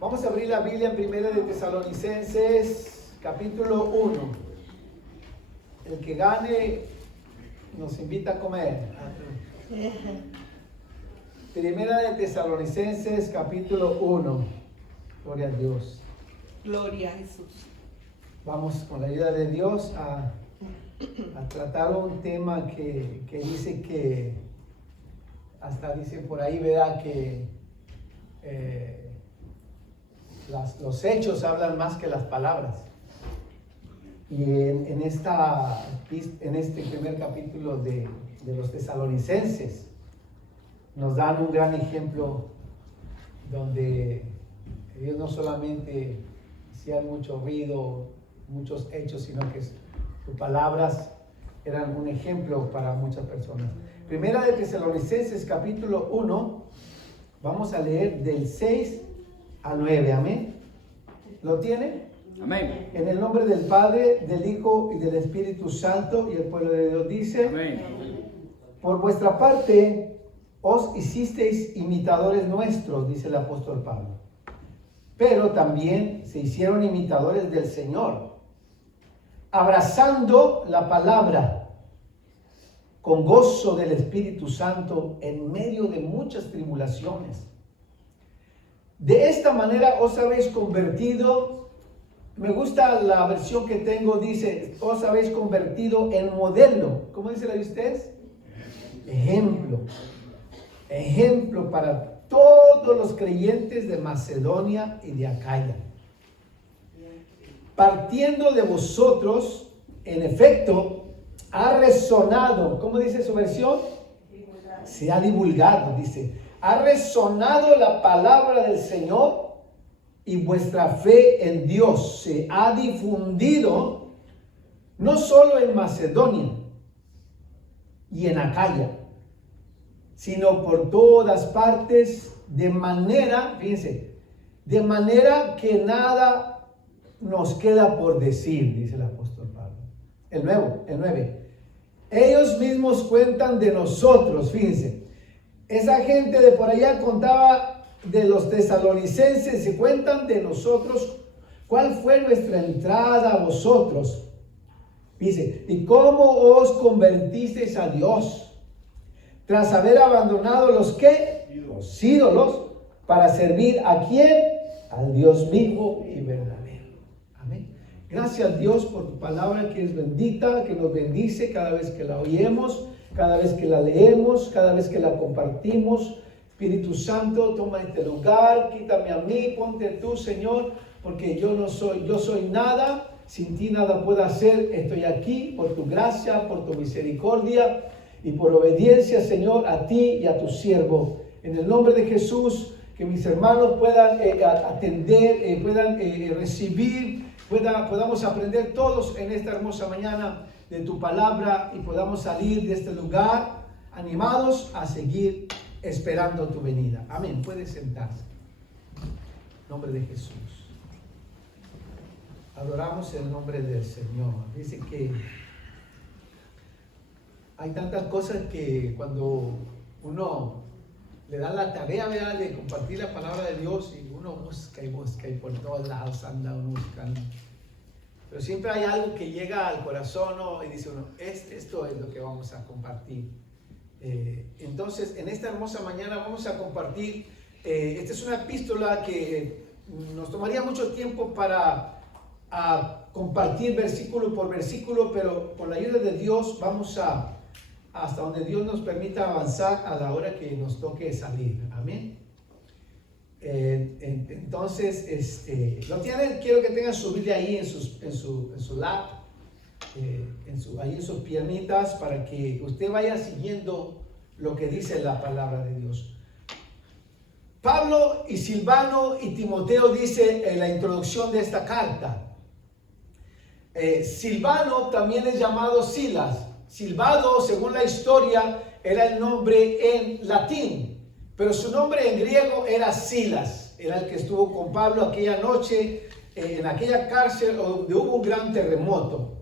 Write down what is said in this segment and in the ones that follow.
Vamos a abrir la Biblia en Primera de Tesalonicenses, capítulo 1. El que gane nos invita a comer. Primera de Tesalonicenses, capítulo 1. Gloria a Dios. Gloria a Jesús. Vamos con la ayuda de Dios a tratar un tema que dice que, hasta dice por ahí, ¿verdad? Que los hechos hablan más que las palabras. Y en este primer capítulo de los Tesalonicenses nos dan un gran ejemplo donde ellos no solamente hacían mucho ruido, muchos hechos, sino que sus palabras eran un ejemplo para muchas personas. Primera de Tesalonicenses capítulo 1, vamos a leer del 6 al 9, amén. ¿Lo tiene? Amén. En el nombre del Padre, del Hijo y del Espíritu Santo, y el pueblo de Dios dice: Amén. Por vuestra parte os hicisteis imitadores nuestros, dice el apóstol Pablo, pero también se hicieron imitadores del Señor, abrazando la palabra con gozo del Espíritu Santo en medio de muchas tribulaciones. De esta manera os habéis convertido, me gusta la versión que tengo, dice, os habéis convertido en modelo. ¿Cómo dice la de ustedes? Ejemplo. Ejemplo para todos los creyentes de Macedonia y de Acaya. Partiendo de vosotros, en efecto, ha resonado, ¿cómo dice su versión? Se ha divulgado, dice. Ha resonado la palabra del Señor y vuestra fe en Dios se ha difundido no solo en Macedonia y en Acaya, sino por todas partes, de manera, fíjense, de manera que nada nos queda por decir, dice el apóstol Pablo. El 9. Ellos mismos cuentan de nosotros, fíjense. Esa gente de por allá contaba de los tesalonicenses, se cuentan de nosotros, cuál fue nuestra entrada a vosotros. Dice, y cómo os convertisteis a Dios, tras haber abandonado los ídolos, para servir a quién, al Dios vivo y verdadero. Amén. Gracias Dios por tu palabra que es bendita, que nos bendice cada vez que la oímos, cada vez que la leemos, cada vez que la compartimos. Espíritu Santo, toma este lugar, quítame a mí, ponte tú, Señor, porque yo soy nada, sin ti nada puedo hacer. Estoy aquí por tu gracia, por tu misericordia y por obediencia, Señor, a ti y a tu siervo. En el nombre de Jesús, que mis hermanos puedan atender, puedan recibir, podamos aprender todos en esta hermosa mañana de tu palabra y podamos salir de este lugar animados a seguir esperando tu venida. Amén. Puedes sentarse. En nombre de Jesús. Adoramos el nombre del Señor. Dice que hay tantas cosas que cuando uno le da la tarea, ¿verdad?, de compartir la palabra de Dios, y uno busca y por todos lados anda uno buscando. Pero siempre hay algo que llega al corazón, ¿no? Y dice uno, esto es lo que vamos a compartir. Entonces, en esta hermosa mañana vamos a compartir, esta es una epístola que nos tomaría mucho tiempo para compartir versículo por versículo, pero por la ayuda de Dios vamos hasta donde Dios nos permita avanzar a la hora que nos toque salir. Amén. Entonces, lo tienen, quiero que tengan su Biblia ahí en su lap, ahí en sus piernitas, para que usted vaya siguiendo lo que dice la palabra de Dios. Pablo y Silvano y Timoteo dice en la introducción de esta carta. Silvano también es llamado Silas. Silvano, según la historia, era el nombre en latín, pero su nombre en griego era Silas. Era el que estuvo con Pablo aquella noche en aquella cárcel donde hubo un gran terremoto.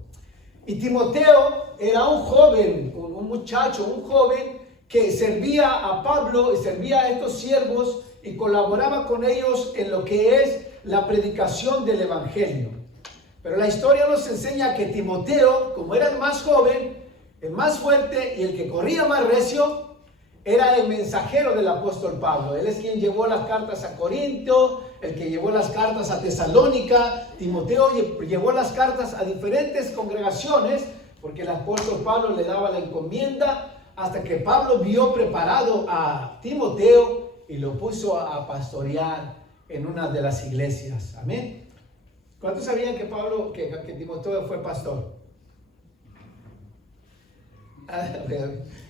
Y Timoteo era un joven, un muchacho, un joven que servía a Pablo y servía a estos siervos y colaboraba con ellos en lo que es la predicación del evangelio. Pero la historia nos enseña que Timoteo, como era el más joven, el más fuerte y el que corría más recio, era el mensajero del apóstol Pablo. Él es quien llevó las cartas a Corinto, el que llevó las cartas a Tesalónica. Timoteo llevó las cartas a diferentes congregaciones porque el apóstol Pablo le daba la encomienda, hasta que Pablo vio preparado a Timoteo y lo puso a pastorear en una de las iglesias. Amén. ¿Cuántos sabían que Timoteo fue pastor?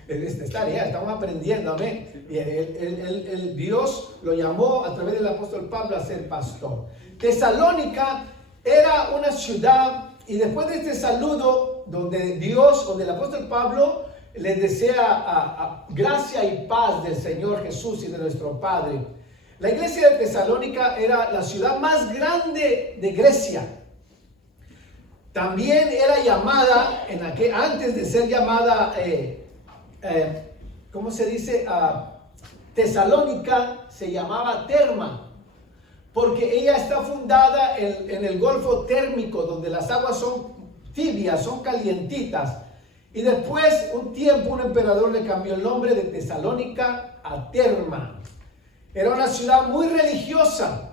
Estamos aprendiendo, amén. Dios lo llamó a través del apóstol Pablo a ser pastor. Tesalónica era una ciudad, y después de este saludo donde el apóstol Pablo les desea gracia y paz del Señor Jesús y de nuestro Padre. La iglesia de Tesalónica era la ciudad más grande de Grecia. También era llamada, antes de ser llamada, ¿cómo se dice? Tesalónica se llamaba Terma, porque ella está fundada en el Golfo Térmico, donde las aguas son tibias, son calientitas. Y después, un tiempo, un emperador le cambió el nombre de Tesalónica a Terma. Era una ciudad muy religiosa,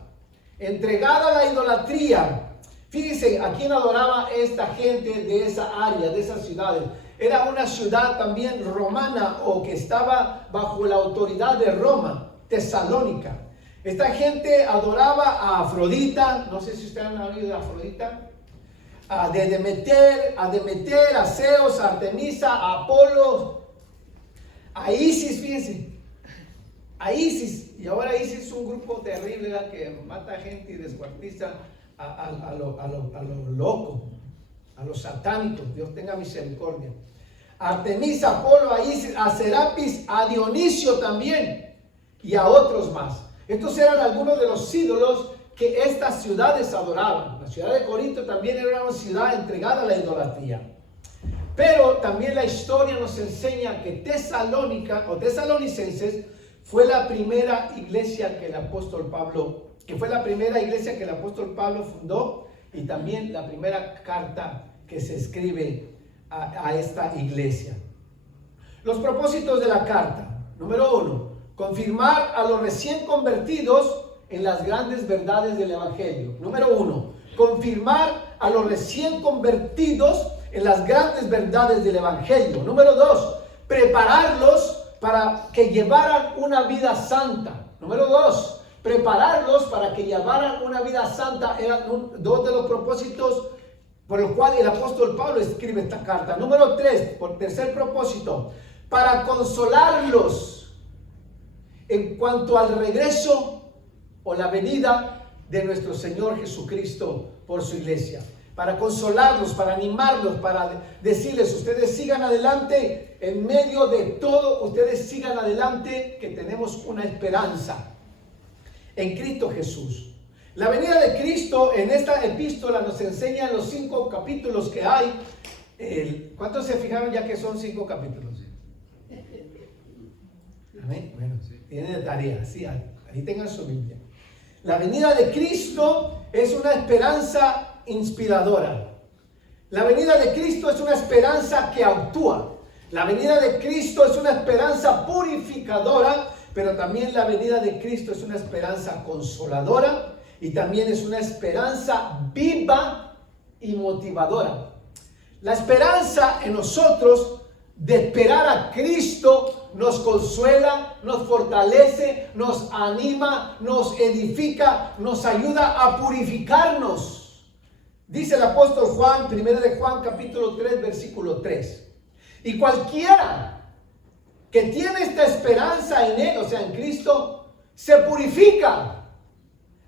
entregada a la idolatría. Fíjense, ¿a quién adoraba esta gente de esa área, de esas ciudades? Era una ciudad también romana, o que estaba bajo la autoridad de Roma, Tesalónica. Esta gente adoraba a Afrodita, no sé si ustedes han oído de Afrodita, a Demeter, a Zeus, a Artemisa, a Apolo, a Isis, fíjense, a Isis. Y ahora Isis es un grupo terrible, ¿verdad?, que mata gente y descuartiza a lo loco, a los satánicos. Dios tenga misericordia. Artemisa, Apolo, a Isis, a Serapis, a Dionisio también, y a otros más. Estos eran algunos de los ídolos que estas ciudades adoraban. La ciudad de Corinto también era una ciudad entregada a la idolatría. Pero también la historia nos enseña que Tesalónica o Tesalonicenses fue la primera iglesia que el apóstol Pablo fundó, y también la primera carta que se escribe a esta iglesia. Los propósitos de la carta: número 1, confirmar a los recién convertidos en las grandes verdades del evangelio. Número 1, confirmar a los recién convertidos en las grandes verdades del evangelio. Número 2, prepararlos para que llevaran una vida santa. Número 2, prepararlos para que llevaran una vida santa. Eran dos de los propósitos por los cuales el apóstol Pablo escribe esta carta. Número 3, por tercer propósito, para consolarlos en cuanto al regreso o la venida de nuestro Señor Jesucristo por su iglesia. Para consolarlos, para animarlos, para decirles: ustedes sigan adelante, en medio de todo, ustedes sigan adelante, que tenemos una esperanza en Cristo Jesús. La venida de Cristo en esta epístola nos enseña en los 5 capítulos que hay. ¿Cuántos se fijaron ya que son 5 capítulos? Amén. Bueno, tienen de tarea, sí, ahí tengan su Biblia. La venida de Cristo es una esperanza inspiradora. La venida de Cristo es una esperanza que actúa. La venida de Cristo es una esperanza purificadora, pero también la venida de Cristo es una esperanza consoladora, y también es una esperanza viva y motivadora. La esperanza en nosotros de esperar a Cristo nos consuela, nos fortalece, nos anima, nos edifica, nos ayuda a purificarnos. Dice el apóstol Juan, 1 de Juan capítulo 3, versículo 3. Y cualquiera que tiene esta esperanza en Él, o sea, en Cristo, se purifica,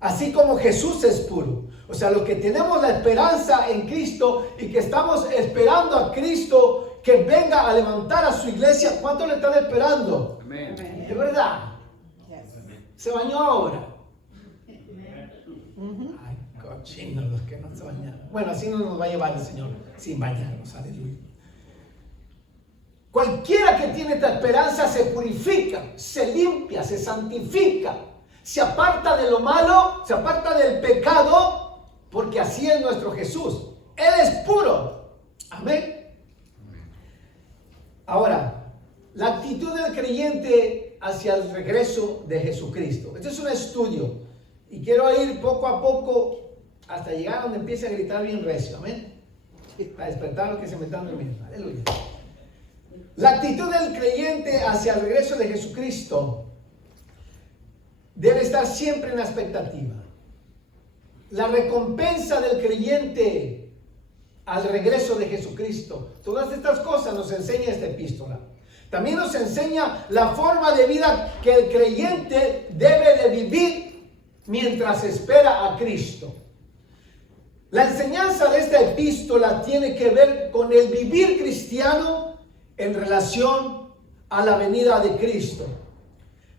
así como Jesús es puro. O sea, los que tenemos la esperanza en Cristo y que estamos esperando a Cristo que venga a levantar a su iglesia, ¿cuánto le están esperando? Amén. ¿De verdad? ¿Se bañó ahora? Ay, cochinos los que no se bañaron. Bueno, así no nos va a llevar el Señor, sin bañarnos. Aleluya. Cualquiera que tiene esta esperanza se purifica, se limpia, se santifica, se aparta de lo malo, se aparta del pecado, porque así es nuestro Jesús. Él es puro. Amén. Ahora, la actitud del creyente hacia el regreso de Jesucristo. Este es un estudio y quiero ir poco a poco hasta llegar a donde empiece a gritar bien recio. Amén. Para despertar a los que se me están durmiendo. Aleluya. La actitud del creyente hacia el regreso de Jesucristo debe estar siempre en la expectativa. La recompensa del creyente al regreso de Jesucristo. Todas estas cosas nos enseña esta epístola. También nos enseña la forma de vida que el creyente debe de vivir mientras espera a Cristo. La enseñanza de esta epístola tiene que ver con el vivir cristiano en relación a la venida de Cristo.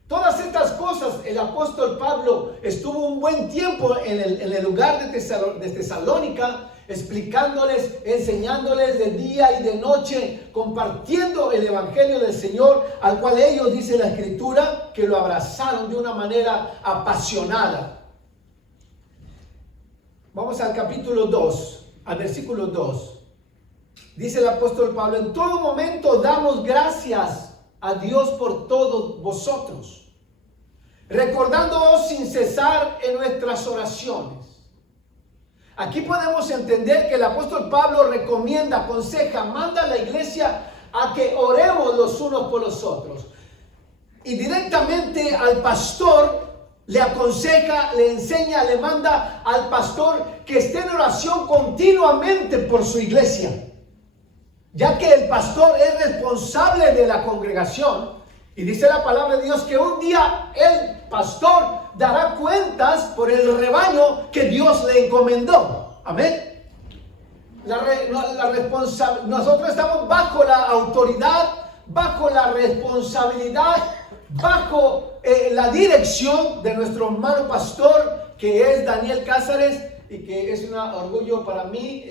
Todas estas cosas, el apóstol Pablo estuvo un buen tiempo en el lugar de Tesalónica, explicándoles, enseñándoles de día y de noche, compartiendo el evangelio del Señor, al cual ellos, dice la Escritura, que lo abrazaron de una manera apasionada. Vamos al capítulo 2, al versículo 2. Dice el apóstol Pablo: en todo momento damos gracias a Dios por todos vosotros, recordándoos sin cesar en nuestras oraciones. Aquí podemos entender que el apóstol Pablo recomienda, aconseja, manda a la iglesia a que oremos los unos por los otros. Y directamente al pastor le aconseja, le enseña, le manda al pastor que esté en oración continuamente por su iglesia, ya que el pastor es responsable de la congregación. Y dice la palabra de Dios que un día el pastor dará cuentas por el rebaño que Dios le encomendó. Amén. Nosotros estamos bajo la autoridad, bajo la responsabilidad, bajo la dirección de nuestro hermano pastor, que es Daniel Cázares, y que es un orgullo para mí,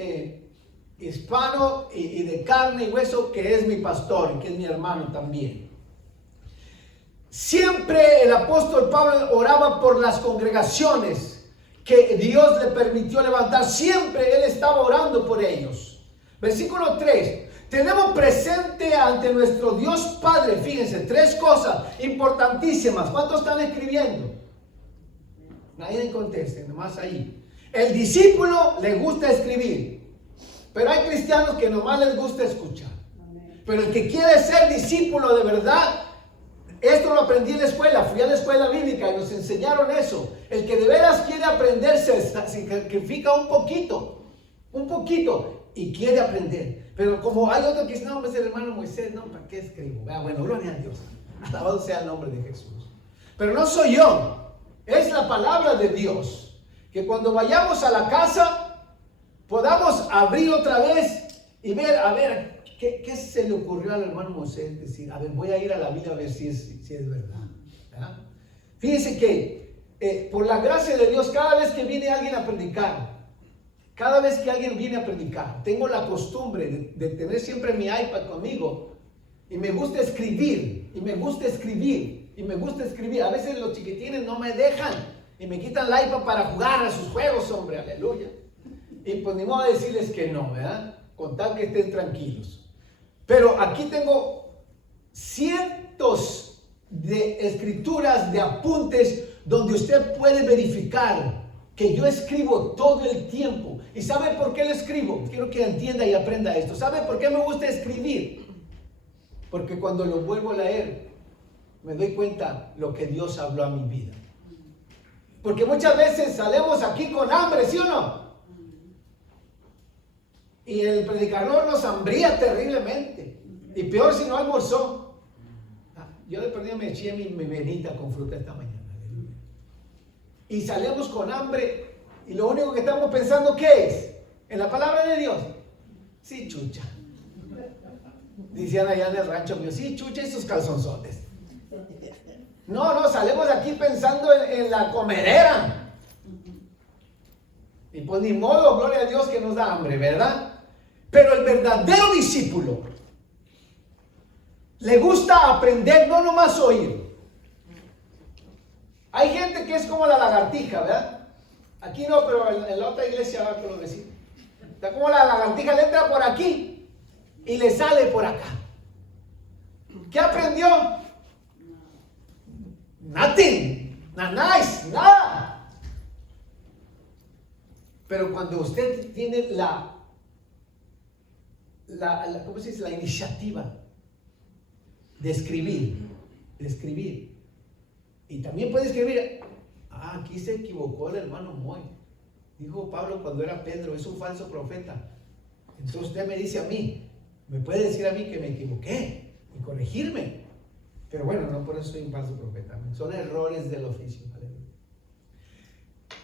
hispano y de carne y hueso, que es mi pastor y que es mi hermano también. Siempre el apóstol Pablo oraba por las congregaciones que Dios le permitió levantar. Siempre él estaba orando por ellos. Versículo 3. Tenemos presente ante nuestro Dios Padre, fíjense, 3 cosas importantísimas. ¿Cuántos están escribiendo? Nadie conteste, nomás ahí. El discípulo le gusta escribir, pero hay cristianos que nomás les gusta escuchar. Pero el que quiere ser discípulo de verdad, esto lo aprendí en la escuela, fui a la escuela bíblica y nos enseñaron eso. El que de veras quiere aprender se sacrifica un poquito y quiere aprender. Pero como hay otro que dice: no, es el hermano Moisés, no, ¿para qué escribo? Bueno, gloria a Dios, alabado sea el nombre de Jesús. Pero no soy yo, es la palabra de Dios. Que cuando vayamos a la casa podamos abrir otra vez y ver, a ver, ¿qué se le ocurrió al hermano Moisés? Decir, a ver, voy a ir a la Biblia a ver si es verdad. ¿Verdad? Fíjense que por la gracia de Dios, cada vez que viene alguien a predicar, tengo la costumbre de tener siempre mi iPad conmigo, y me gusta escribir, A veces los chiquitines no me dejan y me quitan la iPad para jugar a sus juegos, hombre, aleluya. Y pues ni modo de decirles que no, ¿verdad? Con tal que estén tranquilos. Pero aquí tengo cientos de escrituras, de apuntes, donde usted puede verificar que yo escribo todo el tiempo. ¿Y sabe por qué lo escribo? Quiero que entienda y aprenda esto. ¿Sabe por qué me gusta escribir? Porque cuando lo vuelvo a leer, me doy cuenta lo que Dios habló a mi vida. Porque muchas veces salimos aquí con hambre, ¿sí o no? Y el predicador nos hambría terriblemente. Y peor si no almorzó. Yo de perdido me eché mi venita con fruta esta mañana. Y salimos con hambre. Y lo único que estamos pensando, ¿qué es? En la palabra de Dios. Sí, chucha. Decían allá en el rancho mío, sí, chucha y sus calzonzotes. No, salimos de aquí pensando en la comedera. Y pues ni modo, gloria a Dios que nos da hambre, ¿verdad? Pero el verdadero discípulo le gusta aprender, no nomás oír. Hay gente que es como la lagartija, ¿verdad? Aquí no, pero en la otra iglesia va con los vecinos. Está como la lagartija, le entra por aquí y le sale por acá. ¿Qué aprendió? Nothing. Nice, nada. Pero cuando usted tiene ¿cómo se dice? La iniciativa de escribir. Y también puede escribir, aquí se equivocó el hermano Moy. Dijo Pablo cuando era Pedro, es un falso profeta. Entonces usted me dice a mí, me puede decir a mí que me equivoqué y corregirme. Pero bueno, no por eso soy un falso profeta. Son errores del oficio.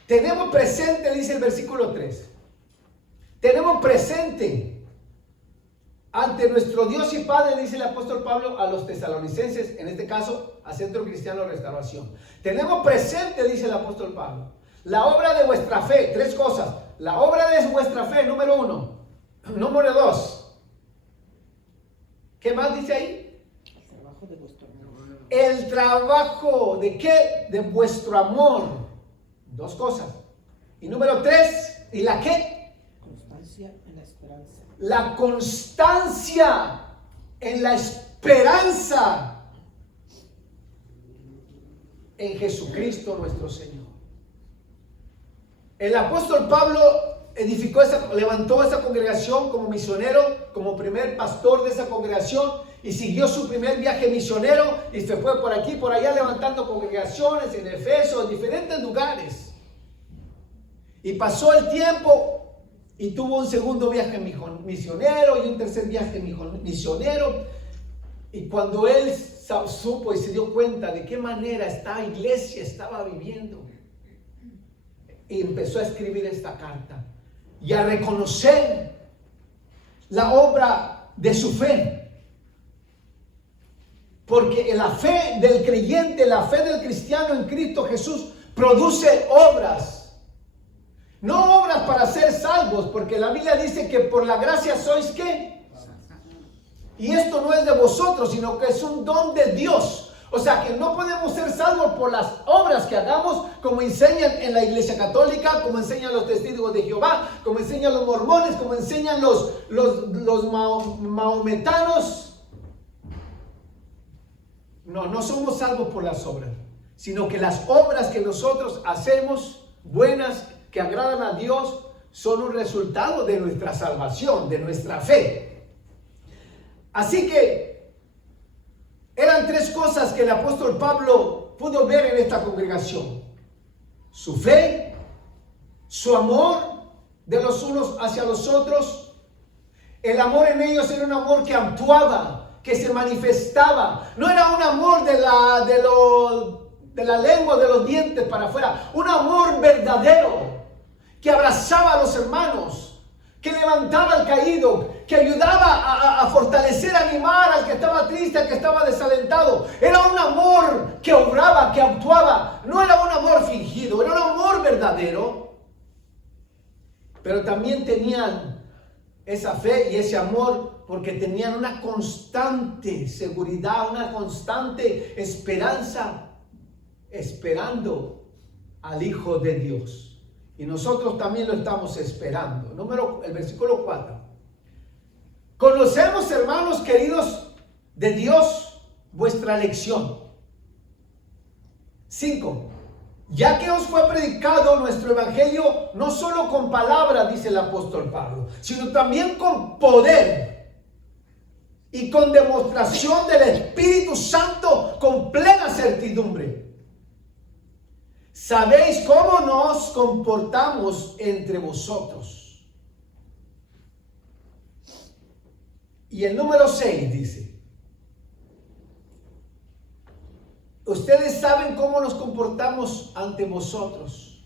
Tenemos presente, dice el versículo 3. Tenemos presente ante nuestro Dios y Padre, dice el apóstol Pablo a los tesalonicenses, en este caso a Centro Cristiano Restauración. Tenemos presente, dice el apóstol Pablo, la obra de vuestra fe. 3 cosas. La obra de vuestra fe, número 1. Número 2. ¿Qué más dice ahí? El trabajo de vuestro amor. El trabajo de qué? De vuestro amor. 2 cosas. Y número 3. ¿Y la qué? Constancia en la esperanza. La constancia en la esperanza en Jesucristo nuestro Señor. El apóstol Pablo levantó esa congregación como misionero, como primer pastor de esa congregación, y siguió su primer viaje misionero y se fue por aquí, por allá, levantando congregaciones en Efeso, en diferentes lugares. Y pasó el tiempo y tuvo un segundo viaje misionero y un tercer viaje misionero. Y cuando él supo y se dio cuenta de qué manera esta iglesia estaba viviendo, y empezó a escribir esta carta y a reconocer la obra de su fe. Porque la fe del creyente, la fe del cristiano en Cristo Jesús produce obras. No obras para ser salvos, porque la Biblia dice que por la gracia sois ¿qué? Y esto no es de vosotros, sino que es un don de Dios. O sea que no podemos ser salvos por las obras que hagamos, como enseñan en la iglesia católica, como enseñan los testigos de Jehová, como enseñan los mormones, como enseñan los mahometanos. No somos salvos por las obras, sino que las obras que nosotros hacemos, buenas, que agradan a Dios, son un resultado de nuestra salvación, de nuestra fe. Así que eran 3 cosas que el apóstol Pablo pudo ver en esta congregación: su fe, su amor de los unos hacia los otros. El amor en ellos era un amor que actuaba, que se manifestaba. No era un amor de la lengua, de los dientes para afuera. Un amor verdadero, que abrazaba a los hermanos, que levantaba al caído, que ayudaba a fortalecer, animar al que estaba triste, al que estaba desalentado. Era un amor que obraba, que actuaba. No era un amor fingido, era un amor verdadero. Pero también tenían esa fe y ese amor porque tenían una constante seguridad, una constante esperanza, esperando al Hijo de Dios. Y nosotros también lo estamos esperando. El versículo 4. Conocemos, hermanos queridos, de Dios vuestra elección. 5. Ya que os fue predicado nuestro evangelio, no solo con palabras, dice el apóstol Pablo, sino también con poder y con demostración del Espíritu Santo, con plena certidumbre. Sabéis cómo nos comportamos entre vosotros. Y el número 6 dice: ustedes saben cómo nos comportamos ante vosotros.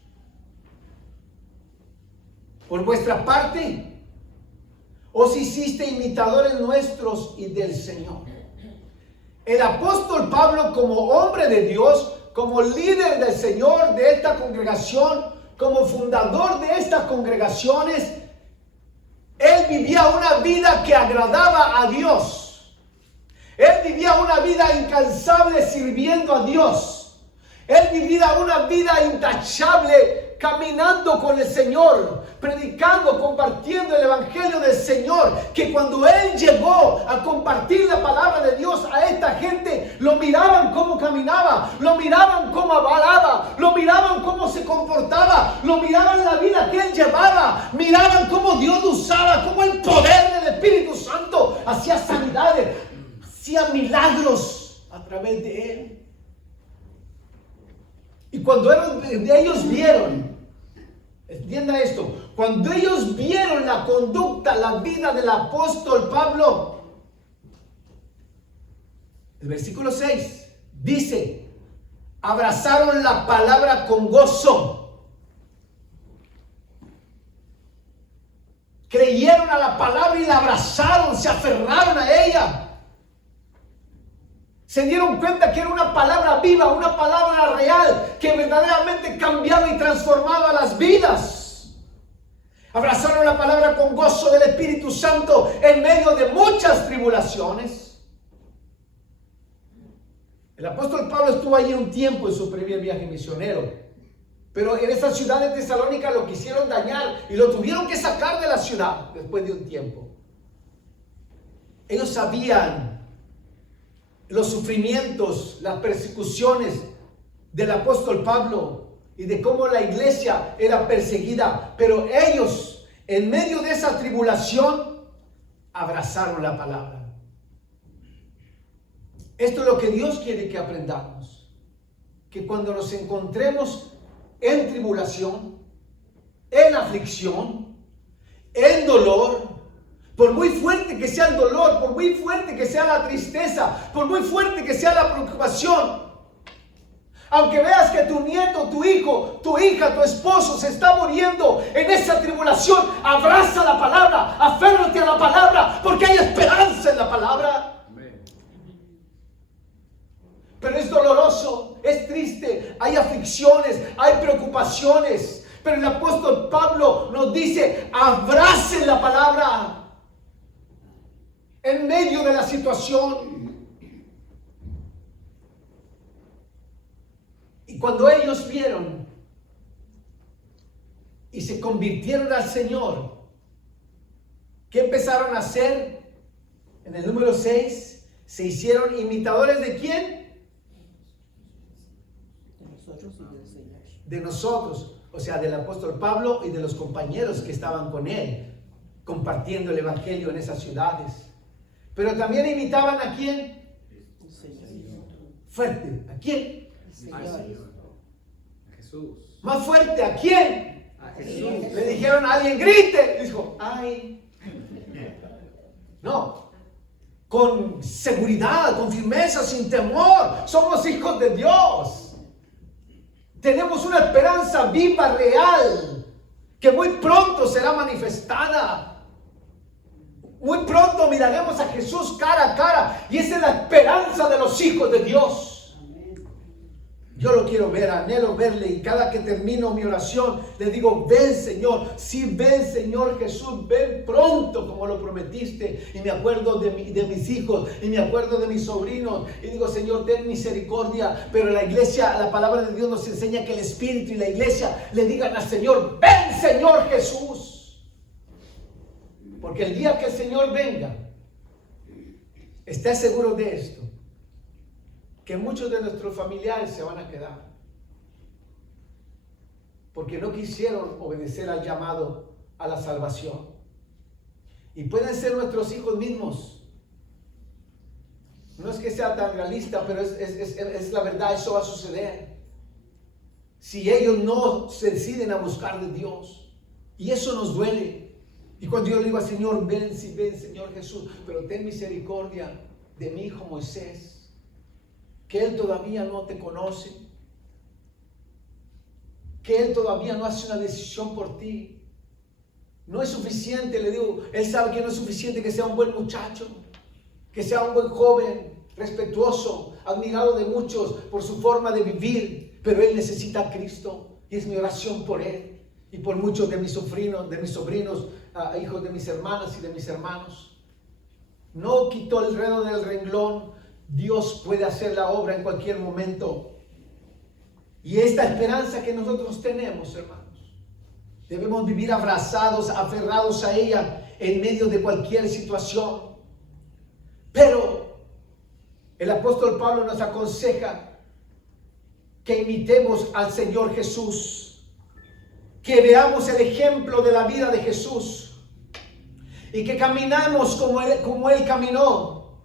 Por vuestra parte, os hiciste imitadores nuestros y del Señor. El apóstol Pablo, como hombre de Dios, como líder del Señor de esta congregación, como fundador de estas congregaciones, él vivía una vida que agradaba a Dios. Él vivía una vida incansable sirviendo a Dios. Él vivía una vida intachable, caminando con el Señor, predicando, compartiendo el Evangelio del Señor, que cuando Él llegó a compartir la palabra de Dios a esta gente, lo miraban cómo caminaba, lo miraban cómo hablaba, lo miraban cómo se comportaba, lo miraban la vida que Él llevaba, miraban cómo Dios lo usaba, cómo el poder del Espíritu Santo hacía sanidades, hacía milagros a través de Él. Y cuando ellos vieron, entienda esto, cuando ellos vieron la conducta, la vida del apóstol Pablo, el versículo 6 dice, abrazaron la palabra con gozo, creyeron a la palabra y la abrazaron, se aferraron a ella. Se dieron cuenta que era una palabra viva, una palabra real, que verdaderamente cambiaba y transformaba las vidas. Abrazaron la palabra con gozo del Espíritu Santo en medio de muchas tribulaciones. El apóstol Pablo estuvo allí un tiempo en su primer viaje misionero, pero en esa ciudad de Tesalónica lo quisieron dañar y lo tuvieron que sacar de la ciudad después de un tiempo. Ellos sabían los sufrimientos, las persecuciones del apóstol Pablo y de cómo la iglesia era perseguida, pero ellos en medio de esa tribulación abrazaron la palabra. Esto es lo que Dios quiere que aprendamos, que cuando nos encontremos en tribulación, en aflicción, en dolor, por muy fuerte que sea el dolor, por muy fuerte que sea la tristeza, por muy fuerte que sea la preocupación, aunque veas que tu nieto, tu hijo, tu hija, tu esposo se está muriendo en esa tribulación, abraza la palabra, aférrate a la palabra, porque hay esperanza en la palabra. Pero es doloroso, es triste, hay aflicciones, hay preocupaciones, pero el apóstol Pablo nos dice, abracen la palabra en medio de la situación. Y cuando ellos vieron y se convirtieron al Señor, ¿qué empezaron a hacer? En el número 6, se hicieron imitadores ¿de quién? De nosotros y del Señor. De nosotros, o sea, del apóstol Pablo y de los compañeros que estaban con él, compartiendo el evangelio en esas ciudades. Pero también imitaban ¿a quién? El Señor. Fuerte, ¿a quién? El Señor. A Jesús. Más fuerte, ¿a quién? A Jesús. Le dijeron a alguien, grite. Dijo, ay. No, con seguridad, con firmeza, sin temor. Somos hijos de Dios. Tenemos una esperanza viva, real, que muy pronto será manifestada. Muy pronto miraremos a Jesús cara a cara. Y esa es la esperanza de los hijos de Dios. Yo lo quiero ver, anhelo verle. Y cada que termino mi oración, le digo, ven Señor. Sí, ven Señor Jesús, ven pronto como lo prometiste. Y me acuerdo de mis hijos. Y me acuerdo de mis sobrinos. Y digo, Señor, ten misericordia. Pero la iglesia, la palabra de Dios nos enseña que el Espíritu y la iglesia le digan al Señor, ven Señor Jesús. Porque el día que el Señor venga, esté seguro de esto, que muchos de nuestros familiares se van a quedar. Porque no quisieron obedecer al llamado a la salvación. Y pueden ser nuestros hijos mismos. No es que sea tan realista, pero es la verdad, eso va a suceder. Si ellos no se deciden a buscar de Dios. Y eso nos duele. Y cuando yo le digo al Señor, ven Señor Jesús, pero ten misericordia de mi hijo Moisés, que él todavía no te conoce, que él todavía no hace una decisión por ti. No es suficiente, le digo, él sabe que no es suficiente que sea un buen muchacho, que sea un buen joven, respetuoso, admirado de muchos por su forma de vivir, pero él necesita a Cristo y es mi oración por él. Y por muchos de mis sobrinos, hijos de mis hermanas y de mis hermanos. No quitó el dedo del renglón. Dios puede hacer la obra en cualquier momento. Y esta esperanza que nosotros tenemos, hermanos, debemos vivir abrazados, aferrados a ella en medio de cualquier situación. Pero el apóstol Pablo nos aconseja que imitemos al Señor Jesús, que veamos el ejemplo de la vida de Jesús y que caminamos como Él caminó.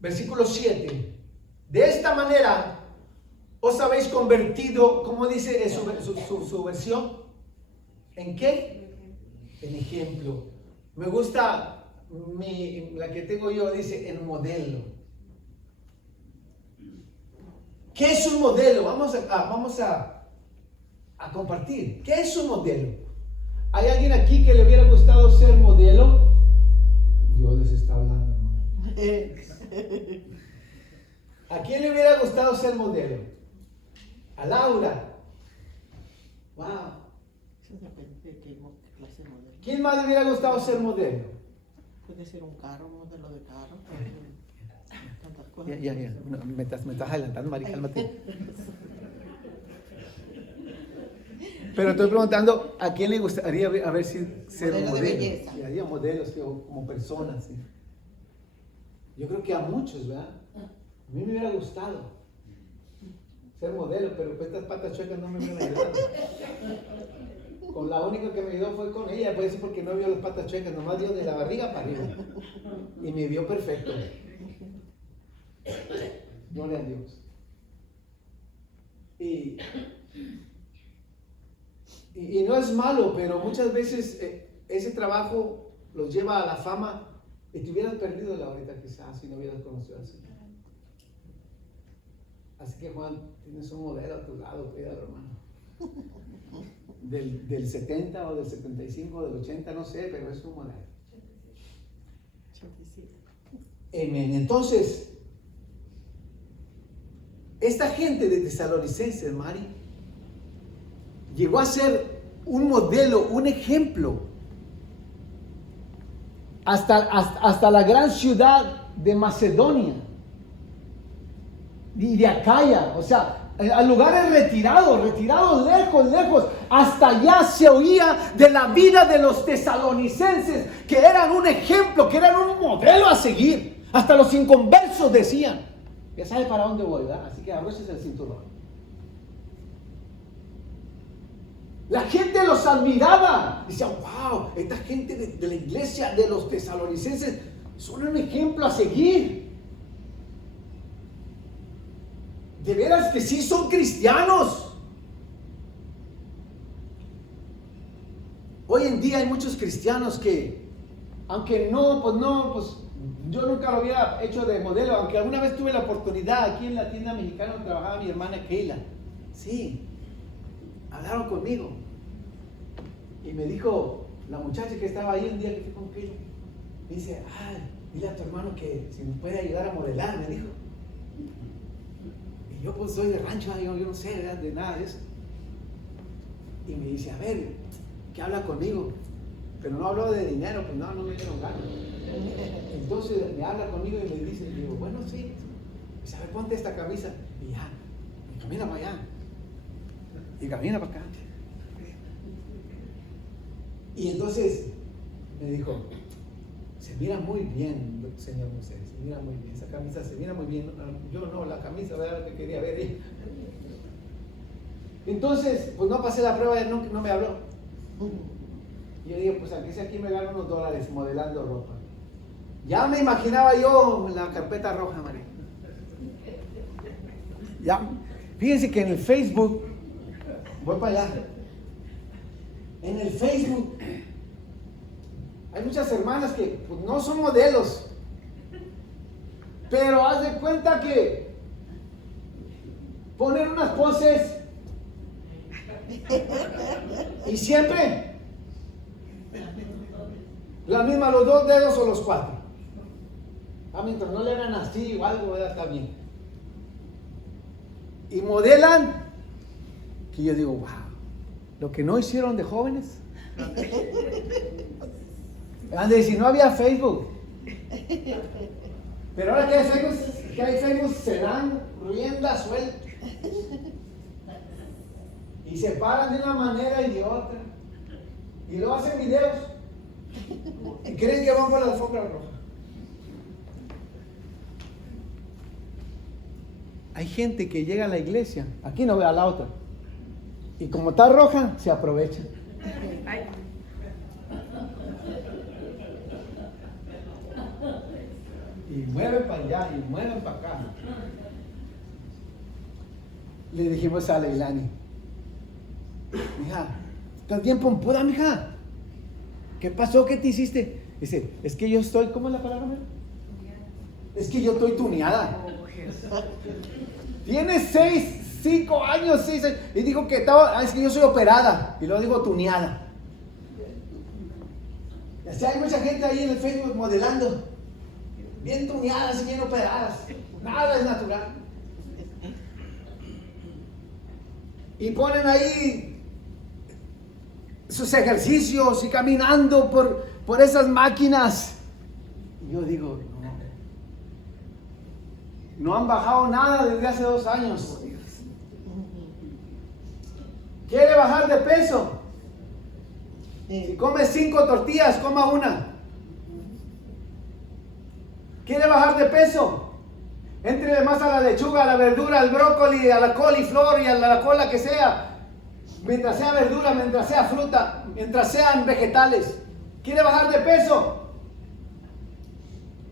Versículo 7. De esta manera os habéis convertido, ¿cómo dice su versión? ¿En qué? En ejemplo. Me gusta la que tengo yo, dice en modelo. ¿Qué es un modelo? Vamos a compartir. ¿Qué es un modelo? ¿Hay alguien aquí que le hubiera gustado ser modelo? Dios les está hablando, hermano. ¿A quién le hubiera gustado ser modelo? A Laura. Wow. Eso depende de qué clase de modelo. ¿Quién más le hubiera gustado ser modelo? Puede ser un carro, un modelo de carro. Tantas cosas. Ya. No, me estás adelantando, Mari, cálmate. Pero estoy preguntando, ¿a quién le gustaría haber sido ser Modelo de modelo? belleza. Sí, haría modelos como personas. ¿Sí? Yo creo que a muchos, ¿verdad? A mí me hubiera gustado ser modelo, pero estas patas chuecas no me hubieran ayudado. Con la única que me ayudó fue con ella, por eso porque no vio las patas chuecas, nomás dio de la barriga para arriba. Y me vio perfecto. Gloria a Dios. Y no es malo, pero muchas veces ese trabajo los lleva a la fama y te hubieras perdido la ahorita quizás si no hubieras conocido al Señor. Así que Juan, tienes un modelo a tu lado, cuídalo, hermano. Del 70 o del 75 o del 80, no sé, pero es un modelo. 87. Amén. Entonces, esta gente de Tesalonicenses, Mari, llegó a ser un modelo, un ejemplo, hasta la gran ciudad de Macedonia y de Acaya, o sea, a lugares retirados, lejos, hasta allá se oía de la vida de los tesalonicenses, que eran un ejemplo, que eran un modelo a seguir. Hasta los inconversos decían, ya sabe para dónde voy, ¿verdad? Así que abróchese el cinturón. La gente los admiraba, decían, wow, esta gente de la iglesia de los tesalonicenses son un ejemplo a seguir. De veras que sí son cristianos. Hoy en día hay muchos cristianos que, aunque pues yo nunca lo había hecho de modelo, aunque alguna vez tuve la oportunidad aquí en la tienda mexicana donde trabajaba mi hermana Keila. Sí, hablaron conmigo. Y me dijo la muchacha que estaba ahí un día que fui con Keila, me dice, dile a tu hermano que si nos puede ayudar a modelar, me dijo. Y yo pues soy de rancho, yo no sé de nada de eso. Y me dice, a ver, que habla conmigo. Pero no habló de dinero, pues no me dieron ganas. Entonces me habla conmigo y me dice, digo, bueno, sí. Dice, a ver, ponte esta camisa. Y ya, y camina para allá. Y camina para acá. Y entonces me dijo, se mira muy bien, señor Moisés, se mira muy bien, esa camisa se mira muy bien. Yo no, la camisa, ¿verdad? Lo que quería ver ella. Entonces, pues no pasé la prueba, no me habló. Y yo dije, pues aquí me gano unos dólares modelando ropa. Ya me imaginaba yo la carpeta roja, María. Ya, fíjense que en el Facebook, voy para allá. En el Facebook hay muchas hermanas que pues, no son modelos, pero haz de cuenta que ponen unas poses y siempre la misma, los 2 dedos o los 4. Mientras no le hagan así o algo, ¿verdad? Está bien. Y modelan, que yo digo, wow, lo que no hicieron de jóvenes. Antes, si no había Facebook, Pero ahora que hay Facebook se dan rienda suelta. Y se paran de una manera y de otra. Y luego hacen videos. Y creen que van por la alfombra roja. Hay gente que llega a la iglesia, aquí no ve a la otra. Y como está roja, se aprovecha. Y mueven para allá y mueven para acá. Le dijimos a Leilani, mija, ¿estás bien pompuda, mija? ¿Qué pasó? ¿Qué te hiciste? Dice, es que yo estoy, ¿cómo es la palabra? Es que yo estoy tuneada. Tiene 5 años, 6 años. Y dijo que estaba, es que yo soy operada. Y luego digo tuneada. O sea, hay mucha gente ahí en el Facebook modelando. Bien tuneadas y bien operadas. Nada es natural. Y ponen ahí sus ejercicios y caminando por esas máquinas. Y yo digo, no han bajado nada desde hace 2 años. ¿Quiere bajar de peso? Si come 5 tortillas, coma una. ¿Quiere bajar de peso? Entre más a la lechuga, a la verdura, al brócoli, a la coliflor y a la cola que sea. Mientras sea verdura, mientras sea fruta, mientras sean vegetales. ¿Quiere bajar de peso?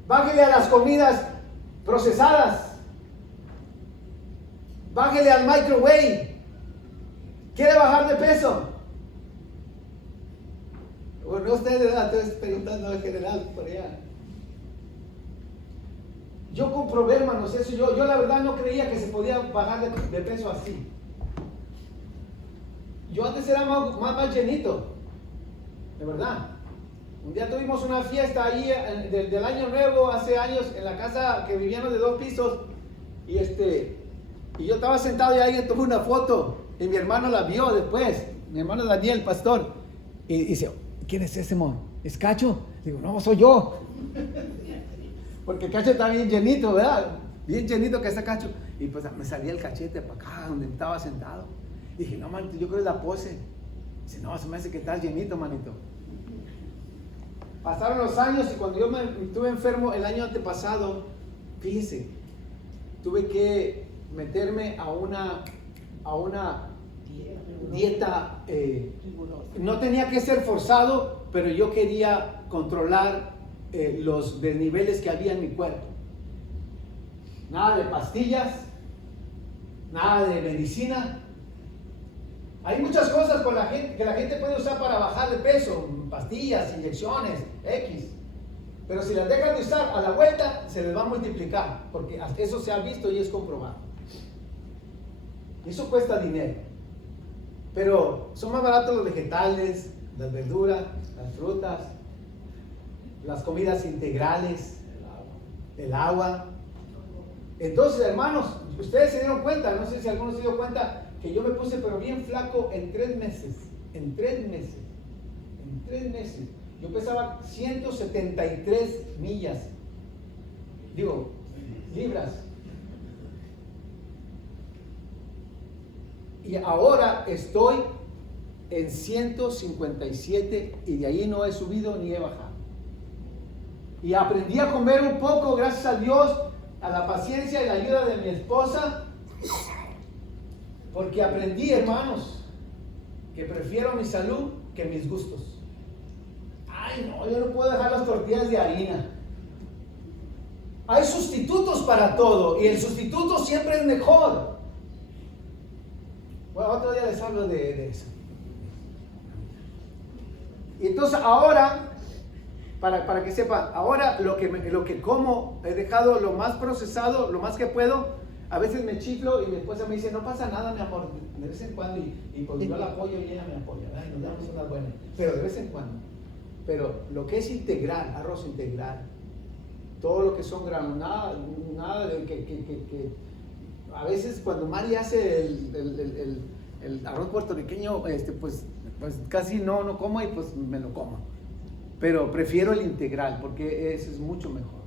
Bájele a las comidas procesadas. Bájele al microwave. ¿Quiere bajar de peso? Bueno, ustedes estoy preguntando en general por allá. Yo comprobé, hermanos, eso. Yo la verdad no creía que se podía bajar de peso así. Yo antes era más llenito, de verdad. Un día tuvimos una fiesta ahí del año nuevo, hace años, en la casa que vivíamos de 2 pisos. Y yo estaba sentado y alguien tomó una foto. Y mi hermano la vio después. Mi hermano Daniel, pastor. Y dice, ¿quién es ese mon? ¿Es Cacho? Digo, no, soy yo. Porque Cacho está bien llenito, ¿verdad? Bien llenito que está Cacho. Y pues me salía el cachete para acá, donde estaba sentado. Dije, no, manito, yo creo que es la pose. Dice, no, se me hace que estás llenito, manito. Pasaron los años y cuando yo me estuve enfermo el año antepasado, fíjese, tuve que meterme a una dieta. No tenía que ser forzado, pero yo quería controlar los desniveles que había en mi cuerpo. Nada de pastillas, nada de medicina. Hay muchas cosas que la gente puede usar para bajar de peso, pastillas, inyecciones, X. Pero si las dejan de usar, a la vuelta se les va a multiplicar, porque eso se ha visto y es comprobado. Eso cuesta dinero. Pero son más baratos los vegetales, las verduras, las frutas, las comidas integrales, el agua. Entonces, hermanos, ustedes se dieron cuenta, no sé si algunos se dio cuenta, que yo me puse pero bien flaco en 3 meses. En 3 meses. En 3 meses. Yo pesaba 173 libras. Y ahora estoy en 157 y de ahí no he subido ni he bajado. Y aprendí a comer un poco, gracias a Dios, a la paciencia y la ayuda de mi esposa. Porque aprendí, hermanos, que prefiero mi salud que mis gustos. Ay, no, yo no puedo dejar las tortillas de harina. Hay sustitutos para todo y el sustituto siempre es mejor. Bueno, otro día les hablo de eso. Y entonces ahora, para que sepan, ahora lo que como, he dejado lo más procesado, lo más que puedo. A veces me chiflo y mi esposa me dice, no pasa nada, mi amor, de vez en cuando, y pues yo la apoyo y ella me apoya, ¿verdad? Y nos damos una buena, pero de vez en cuando. Pero lo que es integral, arroz integral, todo lo que son granos, nada de que a veces cuando Mari hace el arroz puertorriqueño, pues casi no como y pues me lo como. Pero prefiero el integral porque eso es mucho mejor.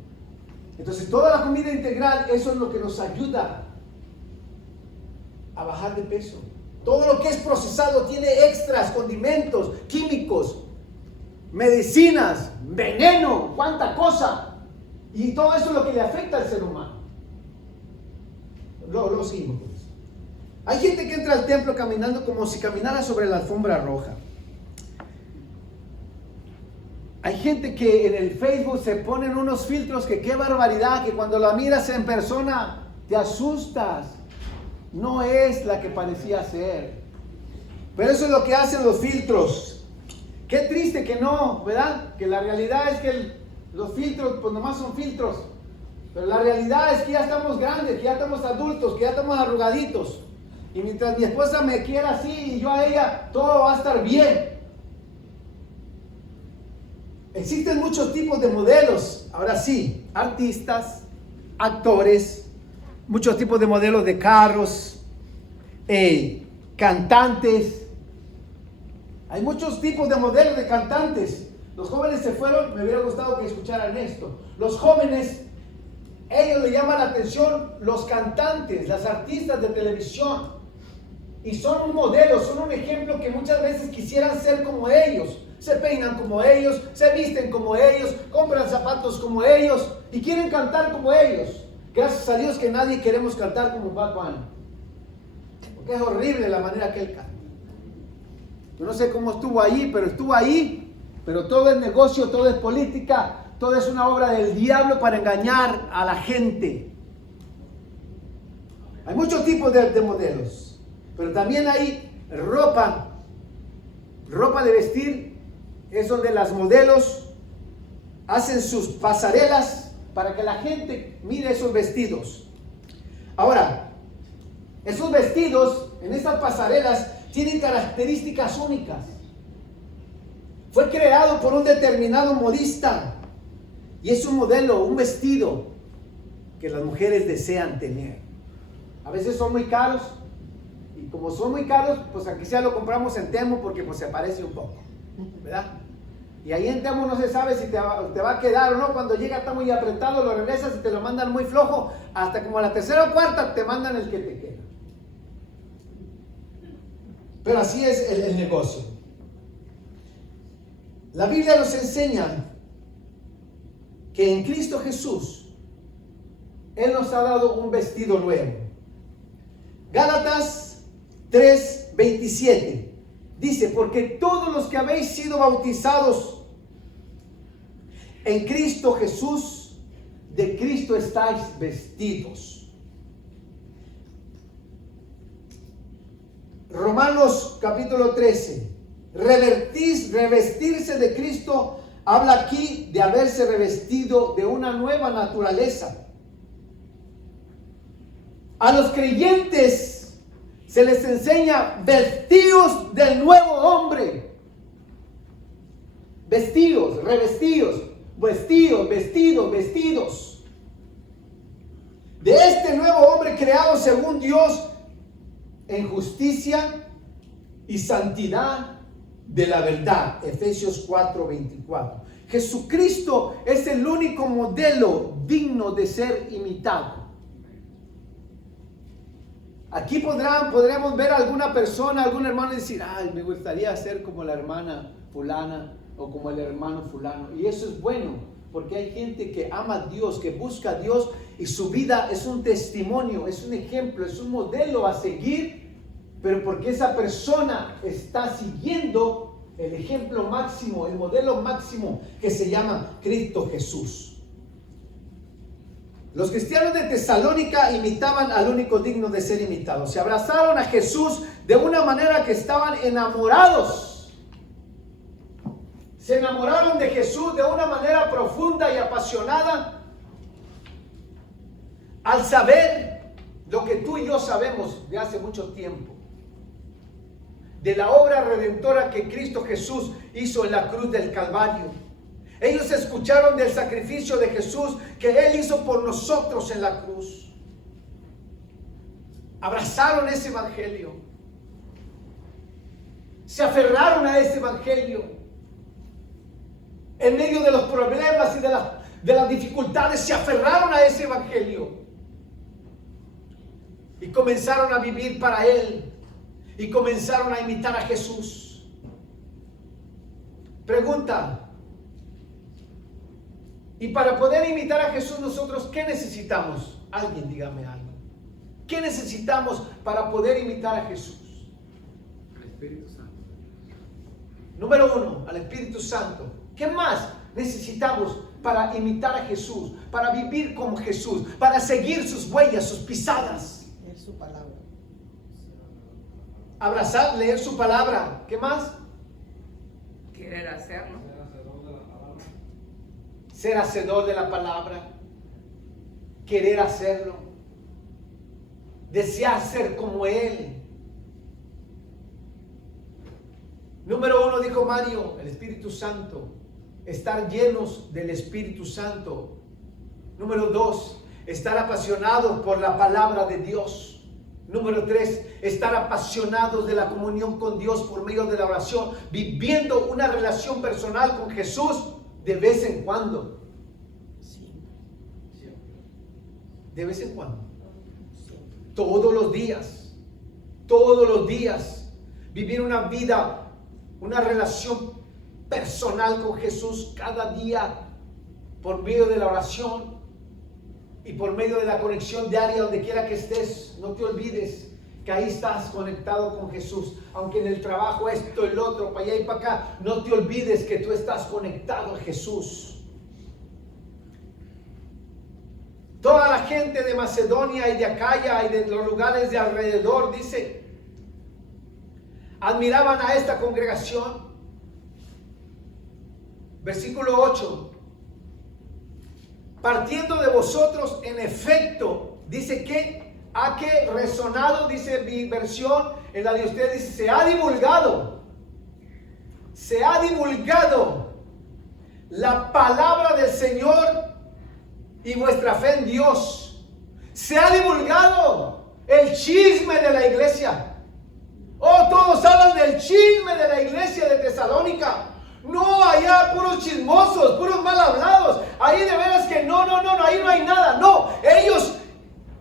Entonces toda la comida integral, eso es lo que nos ayuda a bajar de peso. Todo lo que es procesado tiene extras, condimentos, químicos, medicinas, veneno, cuánta cosa. Y todo eso es lo que le afecta al ser humano. Lo seguimos con eso. Hay gente que entra al templo caminando como si caminara sobre la alfombra roja. Hay gente que en el Facebook se ponen unos filtros que qué barbaridad, que cuando la miras en persona te asustas. No es la que parecía ser. Pero eso es lo que hacen los filtros. Qué triste que no, ¿verdad? Que la realidad es que los filtros pues nomás son filtros. Pero la realidad es que ya estamos grandes, que ya estamos adultos, que ya estamos arrugaditos. Y mientras mi esposa me quiera así y yo a ella, todo va a estar bien. Existen muchos tipos de modelos, ahora sí, artistas, actores, muchos tipos de modelos de carros, cantantes. Hay muchos tipos de modelos de cantantes. Los jóvenes se fueron, me hubiera gustado que escucharan esto. Los jóvenes, ellos le llaman la atención los cantantes, las artistas de televisión. Y son un modelo, son un ejemplo que muchas veces quisieran ser como ellos. Se peinan como ellos, se visten como ellos, compran zapatos como ellos y quieren cantar como ellos. Gracias a Dios que nadie queremos cantar como Bad Bunny, porque es horrible la manera que él canta. Yo no sé cómo estuvo ahí, pero todo es negocio, todo es política, todo es una obra del diablo para engañar a la gente. Hay muchos tipos de modelos, pero también hay ropa de vestir. Es donde las modelos hacen sus pasarelas para que la gente mire esos vestidos. Ahora, esos vestidos en estas pasarelas tienen características únicas. Fue creado por un determinado modista y es un modelo, un vestido que las mujeres desean tener. A veces son muy caros y como son muy caros, pues aunque sea lo compramos en Temu porque pues se parece un poco, ¿verdad? Y ahí en Temu no se sabe si te va a quedar o no. Cuando llega está muy apretado, lo regresas y te lo mandan muy flojo. Hasta como a la tercera o cuarta te mandan el que te queda. Pero así es el negocio. La Biblia nos enseña que en Cristo Jesús Él nos ha dado un vestido nuevo. Gálatas 3:27 dice: porque todos los que habéis sido bautizados en Cristo Jesús, de Cristo estáis vestidos. Romanos capítulo 13. Revestirse de Cristo habla aquí de haberse revestido de una nueva naturaleza. A los creyentes se les enseña vestidos del nuevo hombre. Vestidos, revestidos, vestidos. De este nuevo hombre creado según Dios en justicia y santidad de la verdad. Efesios 4:24. Jesucristo es el único modelo digno de ser imitado. Aquí podremos ver a alguna persona, algún hermano y decir: ay, me gustaría ser como la hermana fulana o como el hermano fulano. Y eso es bueno, porque hay gente que ama a Dios, que busca a Dios y su vida es un testimonio, es un ejemplo, es un modelo a seguir, pero porque esa persona está siguiendo el ejemplo máximo, el modelo máximo que se llama Cristo Jesús. Los cristianos de Tesalónica imitaban al único digno de ser imitado. Se abrazaron a Jesús de una manera que estaban enamorados. Se enamoraron de Jesús de una manera profunda y apasionada al saber lo que tú y yo sabemos de hace mucho tiempo, de la obra redentora que Cristo Jesús hizo en la cruz del Calvario. Ellos escucharon del sacrificio de Jesús que Él hizo por nosotros en la cruz. Abrazaron ese evangelio. Se aferraron a ese evangelio. En medio de los problemas y de las de las dificultades se aferraron a ese evangelio y comenzaron a vivir para Él y comenzaron a imitar a Jesús. Pregunta: y para poder imitar a Jesús nosotros, ¿qué necesitamos? Alguien dígame algo. ¿Qué necesitamos para poder imitar a Jesús? El Espíritu Santo. Número 1, al Espíritu Santo. ¿Qué más necesitamos para imitar a Jesús? Para vivir como Jesús, para seguir sus huellas, sus pisadas. Es su palabra. Abrazar, leer su palabra. ¿Qué más? Querer hacerlo. Ser hacedor de la palabra. Querer hacerlo. Desear ser como Él. Número 1, dijo Mario, el Espíritu Santo. Estar llenos del Espíritu Santo. Número 2, estar apasionados por la palabra de Dios. Número 3, estar apasionados de la comunión con Dios por medio de la oración, viviendo una relación personal con Jesús de vez en cuando. De vez en cuando. Todos los días, vivir una vida, una relación personal con Jesús cada día por medio de la oración y por medio de la conexión diaria donde quiera que estés. No te olvides que ahí estás conectado con Jesús, aunque en el trabajo esto, el otro, para allá y para acá, no te olvides que tú estás conectado a Jesús. Toda la gente de Macedonia y de Acaya y de los lugares de alrededor, dice, admiraban a esta congregación. Versículo 8. Partiendo de vosotros, en efecto, dice que ha que resonado, dice mi versión, en la de ustedes dice, se ha divulgado la palabra del Señor y vuestra fe en Dios. Se ha divulgado el chisme de la iglesia. Oh, todos hablan del chisme de la iglesia de Tesalónica. No, allá puros chismosos, puros mal hablados. Ahí de veras que no, ahí no hay nada. No, ellos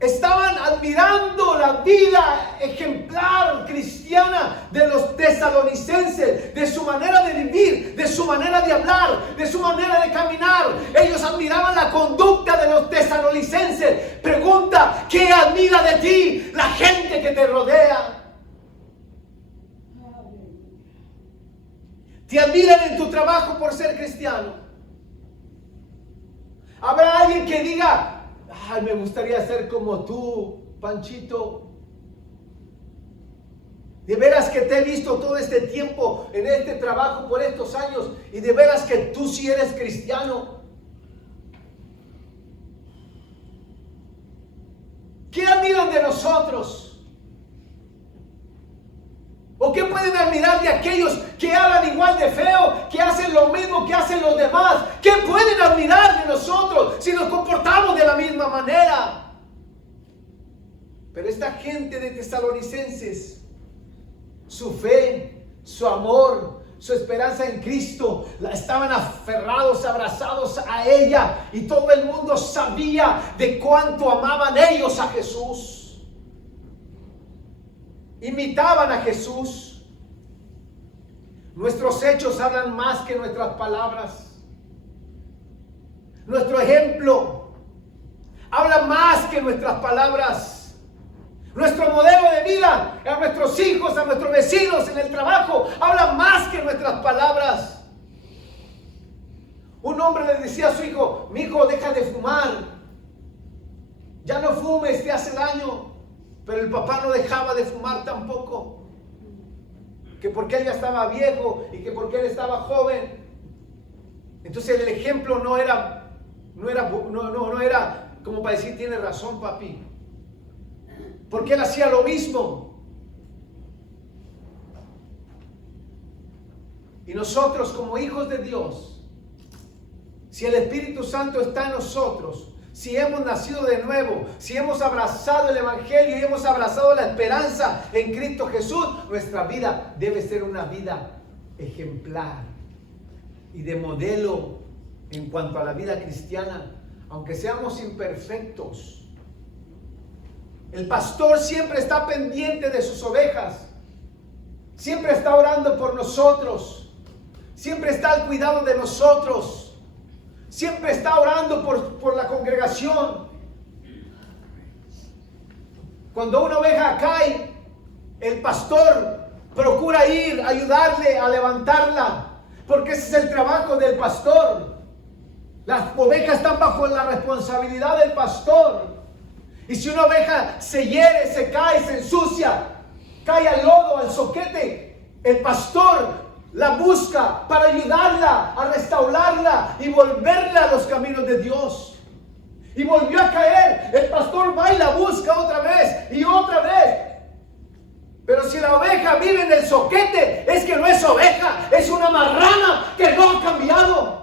estaban admirando la vida ejemplar cristiana de los tesalonicenses, de su manera de vivir, de su manera de hablar, de su manera de caminar. Ellos admiraban la conducta de los tesalonicenses. Pregunta: ¿qué admira de ti la gente que te rodea? ¿Te admiran en tu trabajo por ser cristiano? ¿Habrá alguien que diga: ay, me gustaría ser como tú, Panchito? De veras que te he visto todo este tiempo en este trabajo por estos años, y de veras que tú sí eres cristiano. ¿Qué admiran de nosotros? ¿O qué pueden admirar de aquellos que hablan igual de feo, que hacen lo mismo que hacen los demás? ¿Qué pueden admirar de nosotros si nos comportamos de la misma manera? Pero esta gente de tesalonicenses, su fe, su amor, su esperanza en Cristo, estaban aferrados, abrazados a ella, y todo el mundo sabía de cuánto amaban ellos a Jesús. Imitaban a Jesús. Nuestros hechos hablan más que nuestras palabras. Nuestro ejemplo habla más que nuestras palabras. Nuestro modelo de vida a nuestros hijos, a nuestros vecinos, en el trabajo, habla más que nuestras palabras. Un hombre le decía a su hijo: mi hijo, deja de fumar, ya no fumes, te hace daño. Pero el papá no dejaba de fumar tampoco. Que porque él ya estaba viejo y que porque él estaba joven. Entonces el ejemplo no era como para decir: tiene razón, papi. Porque él hacía lo mismo. Y nosotros, como hijos de Dios, si el Espíritu Santo está en nosotros, si hemos nacido de nuevo, si hemos abrazado el Evangelio y hemos abrazado la esperanza en Cristo Jesús, nuestra vida debe ser una vida ejemplar y de modelo en cuanto a la vida cristiana, aunque seamos imperfectos. El pastor siempre está pendiente de sus ovejas, siempre está orando por nosotros, siempre está al cuidado de nosotros, siempre está orando por la congregación. Cuando una oveja cae, el pastor procura ir, ayudarle a levantarla, porque ese es el trabajo del pastor. Las ovejas están bajo la responsabilidad del pastor. Y si una oveja se hiere, se cae, se ensucia, cae al lodo, al zoquete, el pastor la busca para ayudarla a restaurarla y volverla a los caminos de Dios. Y volvió a caer, el pastor va y la busca otra vez y otra vez. Pero si la oveja vive en el zoquete, es que no es oveja, es una marrana que no ha cambiado.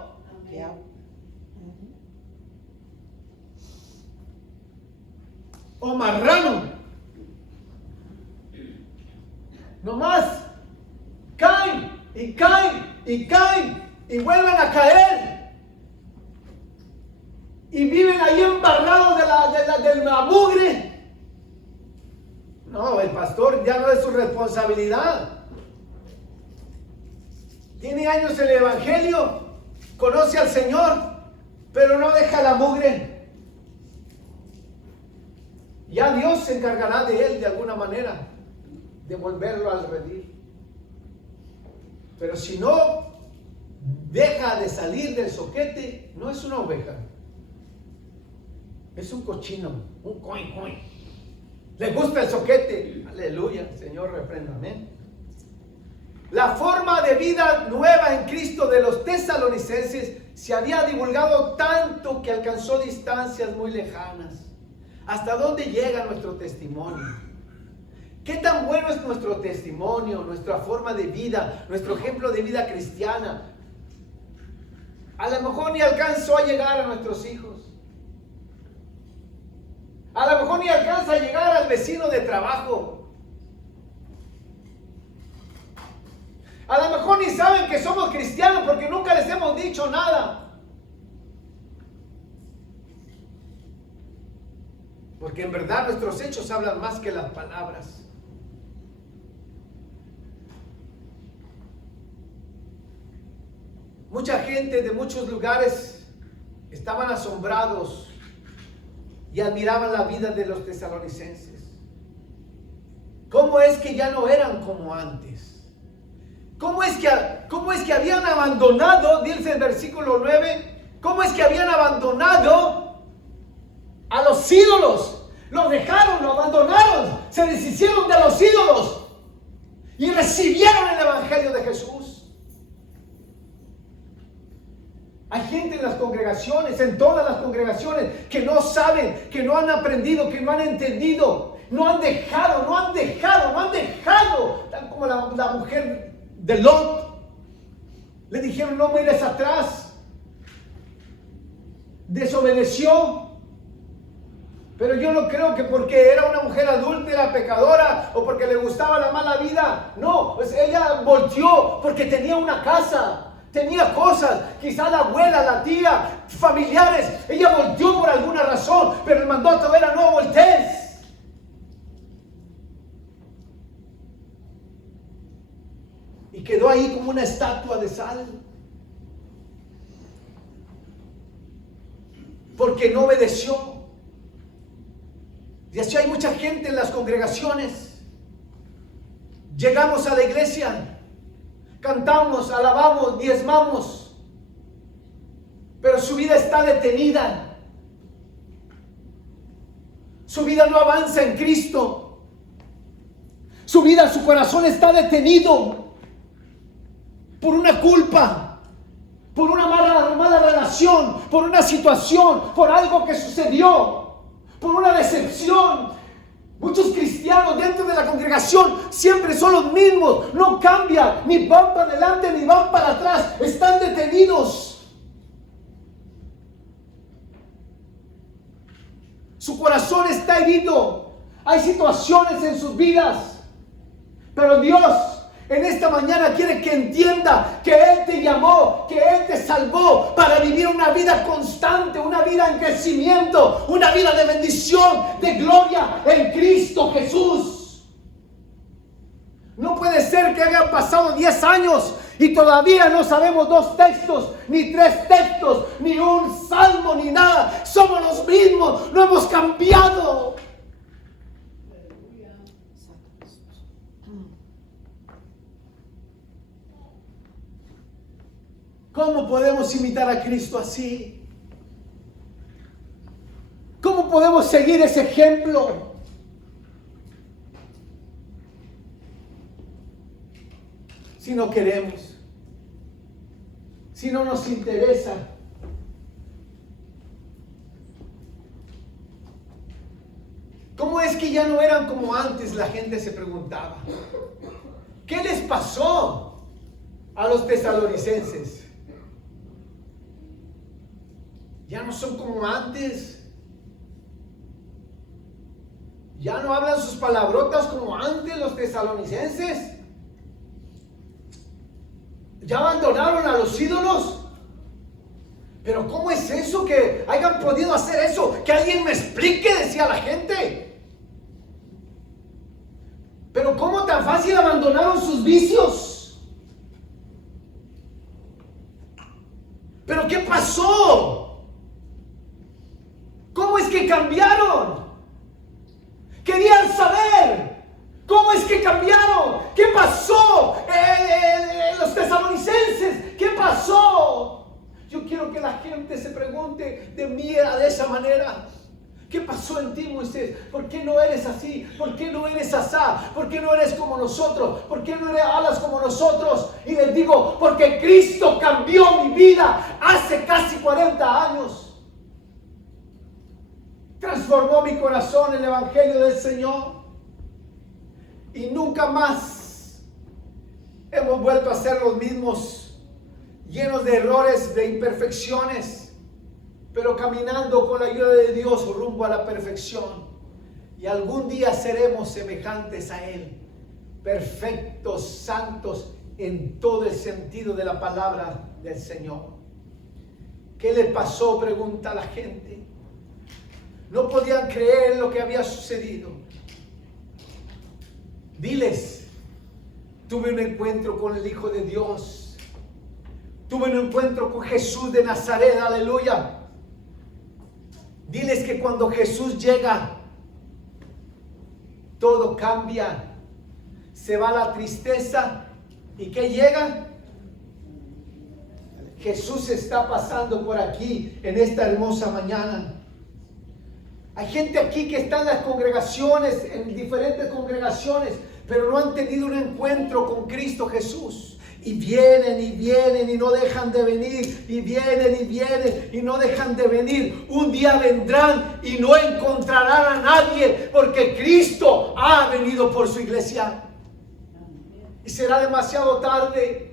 O marrano. Nomás caen y caen y caen y vuelven a caer. Y viven ahí embarrados de la mugre. No, el pastor ya no es su responsabilidad. Tiene años en el evangelio, conoce al Señor, pero no deja la mugre. Ya Dios se encargará de él de alguna manera, de volverlo al redil. Pero si no deja de salir del zoquete, no es una oveja. Es un cochino, un coin. Le gusta el zoquete. Aleluya, Señor, reprenda, amén. La forma de vida nueva en Cristo de los tesalonicenses se había divulgado tanto que alcanzó distancias muy lejanas. ¿Hasta dónde llega nuestro testimonio? ¿Qué tan bueno es nuestro testimonio, nuestra forma de vida, nuestro ejemplo de vida cristiana? A lo mejor ni alcanzó a llegar a nuestros hijos. A lo mejor ni alcanza a llegar al vecino de trabajo. A lo mejor ni saben que somos cristianos porque nunca les hemos dicho nada. Porque en verdad nuestros hechos hablan más que las palabras. Mucha gente de muchos lugares estaban asombrados y admiraban la vida de los tesalonicenses. ¿Cómo es que ya no eran como antes? ¿Cómo es que habían abandonado, dice el versículo 9, cómo es que habían abandonado a los ídolos? Los dejaron, lo abandonaron, se deshicieron de los ídolos y recibieron el evangelio de Jesús. Hay gente en las congregaciones, en todas las congregaciones, que no saben, que no han aprendido, que no han entendido, no han dejado, tal como la mujer de Lot. Le dijeron, no mires atrás. Desobedeció. Pero yo no creo que porque era una mujer adúltera, pecadora, o porque le gustaba la mala vida. No, pues ella volteó porque tenía una casa. Tenía cosas, quizá la abuela, la tía, familiares. Ella volteó por alguna razón, pero el mandato era no voltees. Y quedó ahí como una estatua de sal. Porque no obedeció. Y así hay mucha gente en las congregaciones. Llegamos a la iglesia. Cantamos, alabamos, diezmamos, pero su vida está detenida. Su vida no avanza en Cristo. Su vida, su corazón está detenido por una culpa, por una mala relación, por una situación, por algo que sucedió, por una decepción. Muchos cristianos dentro de la congregación siempre son los mismos, no cambian, ni van para adelante ni van para atrás, están detenidos. Su corazón está herido, hay situaciones en sus vidas, pero Dios En esta mañana quiere que entienda que Él te llamó, que Él te salvó para vivir una vida constante, una vida en crecimiento, una vida de bendición, de gloria en Cristo Jesús. No puede ser que hayan pasado 10 años y todavía no sabemos 2 textos, ni 3 textos, ni un salmo, ni nada. Somos los mismos, no hemos cambiado. ¿Cómo podemos imitar a Cristo así? ¿Cómo podemos seguir ese ejemplo? Si no queremos, si no nos interesa. ¿Cómo es que ya no eran como antes? La gente se preguntaba. ¿Qué les pasó a los tesalonicenses? Ya no son como antes. Ya no hablan sus palabrotas como antes los tesalonicenses. Ya abandonaron a los ídolos. Pero ¿cómo es eso que hayan podido hacer eso? Que alguien me explique, decía la gente. Pero ¿cómo tan fácil abandonaron sus vicios? ¿Pero qué pasó? ¿Cómo es que cambiaron? Querían saber cómo es que cambiaron. ¿Qué pasó? Los tesalonicenses, ¿qué pasó? Yo quiero que la gente se pregunte de mí de esa manera. ¿Qué pasó en ti, Moisés? ¿Por qué no eres así? ¿Por qué no eres asá? ¿Por qué no eres como nosotros? ¿Por qué no eres alas como nosotros? Y les digo, porque Cristo cambió mi vida hace casi 40 años. Transformó mi corazón el Evangelio del Señor. Y nunca más hemos vuelto a ser los mismos, llenos de errores, de imperfecciones, pero caminando con la ayuda de Dios rumbo a la perfección. Y algún día seremos semejantes a Él, perfectos, santos en todo el sentido de la palabra del Señor. ¿Qué le pasó?, pregunta la gente. No podían creer lo que había sucedido. Diles, tuve un encuentro con el Hijo de Dios. Tuve un encuentro con Jesús de Nazaret, aleluya. Diles que cuando Jesús llega, todo cambia. Se va la tristeza. ¿Y qué llega? Jesús está pasando por aquí en esta hermosa mañana. Hay gente aquí que está en las congregaciones, en diferentes congregaciones, pero no han tenido un encuentro con Cristo Jesús. Y vienen y no dejan de venir, y vienen y no dejan de venir. Un día vendrán y no encontrarán a nadie, porque Cristo ha venido por su iglesia. Y será demasiado tarde.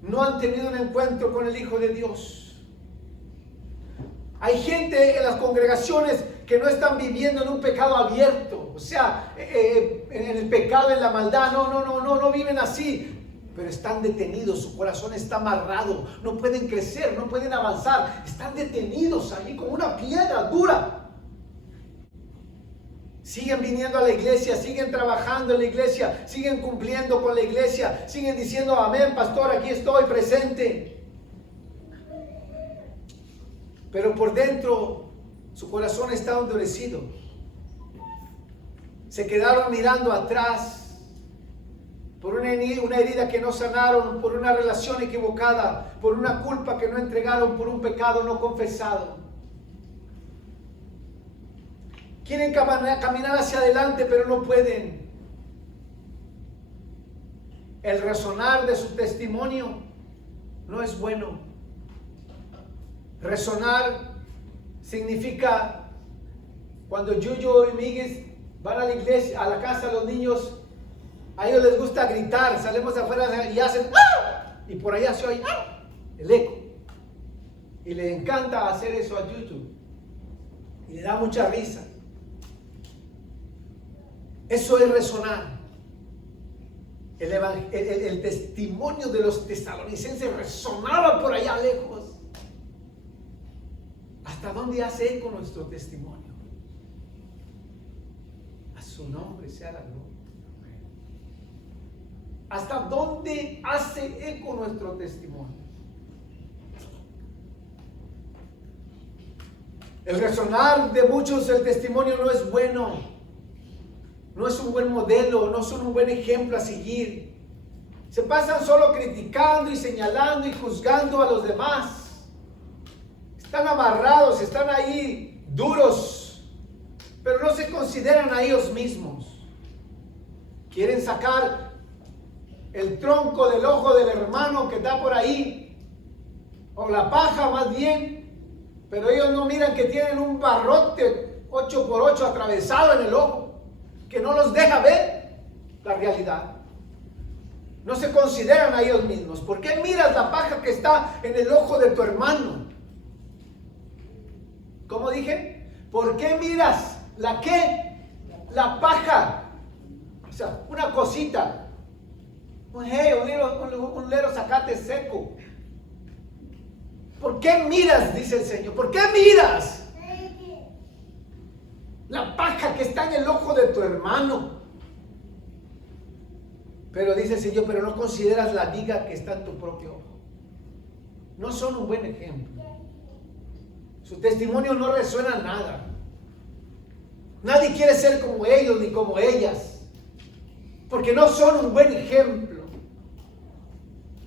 No han tenido un encuentro con el Hijo de Dios. Hay gente en las congregaciones que no están viviendo en un pecado abierto, o sea, en el pecado, en la maldad. No viven así, pero están detenidos, su corazón está amarrado, no pueden crecer, no pueden avanzar, están detenidos allí como una piedra dura. Siguen viniendo a la iglesia, siguen trabajando en la iglesia, siguen cumpliendo con la iglesia, siguen diciendo amén, pastor, aquí estoy presente. Pero por dentro su corazón está endurecido. Se quedaron mirando atrás por una herida que no sanaron, por una relación equivocada, por una culpa que no entregaron, por un pecado no confesado. Quieren caminar hacia adelante, pero no pueden. El resonar de su testimonio no es bueno. Resonar significa cuando Yuyo y Miguel van a la iglesia, a la casa, los niños, a ellos les gusta gritar. Salimos de afuera y hacen ¡ah! Y por allá se oye ¡ah! El eco. Y le encanta hacer eso a Yuyo. Y le da mucha risa. Eso es resonar. El testimonio de los tesalonicenses resonaba por allá lejos. ¿Hasta dónde hace eco nuestro testimonio? A su nombre sea la gloria. ¿Hasta dónde hace eco nuestro testimonio? El resonar de muchos, el testimonio no es bueno, no es un buen modelo, no son un buen ejemplo a seguir. Se pasan solo criticando y señalando y juzgando a los demás. Están amarrados, están ahí duros, pero no se consideran a ellos mismos. Quieren sacar el tronco del ojo del hermano que está por ahí, o la paja más bien, pero ellos no miran que tienen un barrote 8x8 atravesado en el ojo, que no los deja ver la realidad. No se consideran a ellos mismos. ¿Por qué miras la paja que está en el ojo de tu hermano? ¿Cómo dije? ¿Por qué miras la qué? La paja. O sea, una cosita. Un lero zacate seco. ¿Por qué miras? Dice el Señor. ¿Por qué miras la paja que está en el ojo de tu hermano? Pero dice el Señor, pero no consideras la viga que está en tu propio ojo. No son un buen ejemplo. Su testimonio no resuena nada. Nadie quiere ser como ellos ni como ellas, porque no son un buen ejemplo.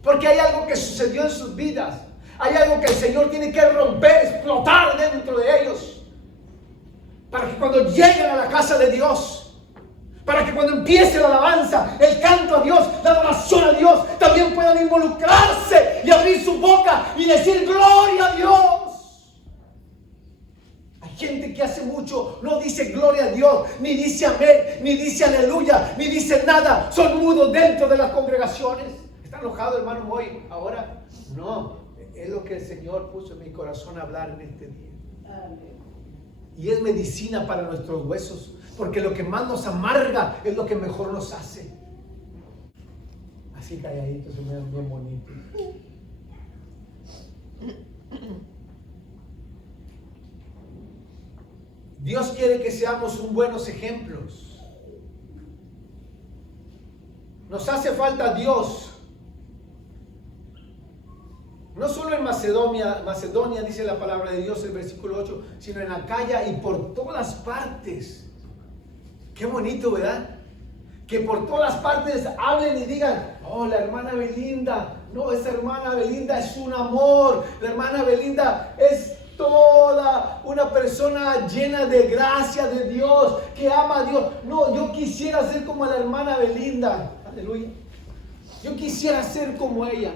Porque hay algo que sucedió en sus vidas. Hay algo que el Señor tiene que romper, explotar dentro de ellos, para que cuando lleguen a la casa de Dios, para que cuando empiece la alabanza, el canto a Dios, la adoración a Dios, también puedan involucrarse y abrir su boca y decir gloria a Dios. Hay gente que hace mucho no dice gloria a Dios, ni dice amén, ni dice aleluya, ni dice nada. Son mudos dentro de las congregaciones. ¿Está enojado, hermano, hoy, ahora? No, es lo que el Señor puso en mi corazón a hablar en este día. Y es medicina para nuestros huesos, porque lo que más nos amarga es lo que mejor nos hace. Así calladitos se me ven bien bonitos. Dios quiere que seamos un buenos ejemplos. Nos hace falta Dios. No solo en Macedonia dice la palabra de Dios, el versículo 8, sino en Acaya y por todas partes. Qué bonito, ¿verdad? Que por todas partes hablen y digan, oh, la hermana Belinda, no, esa hermana Belinda es un amor, la hermana Belinda es toda una persona llena de gracia de Dios, que ama a Dios. No, yo quisiera ser como la hermana Belinda, aleluya. Yo quisiera ser como ella.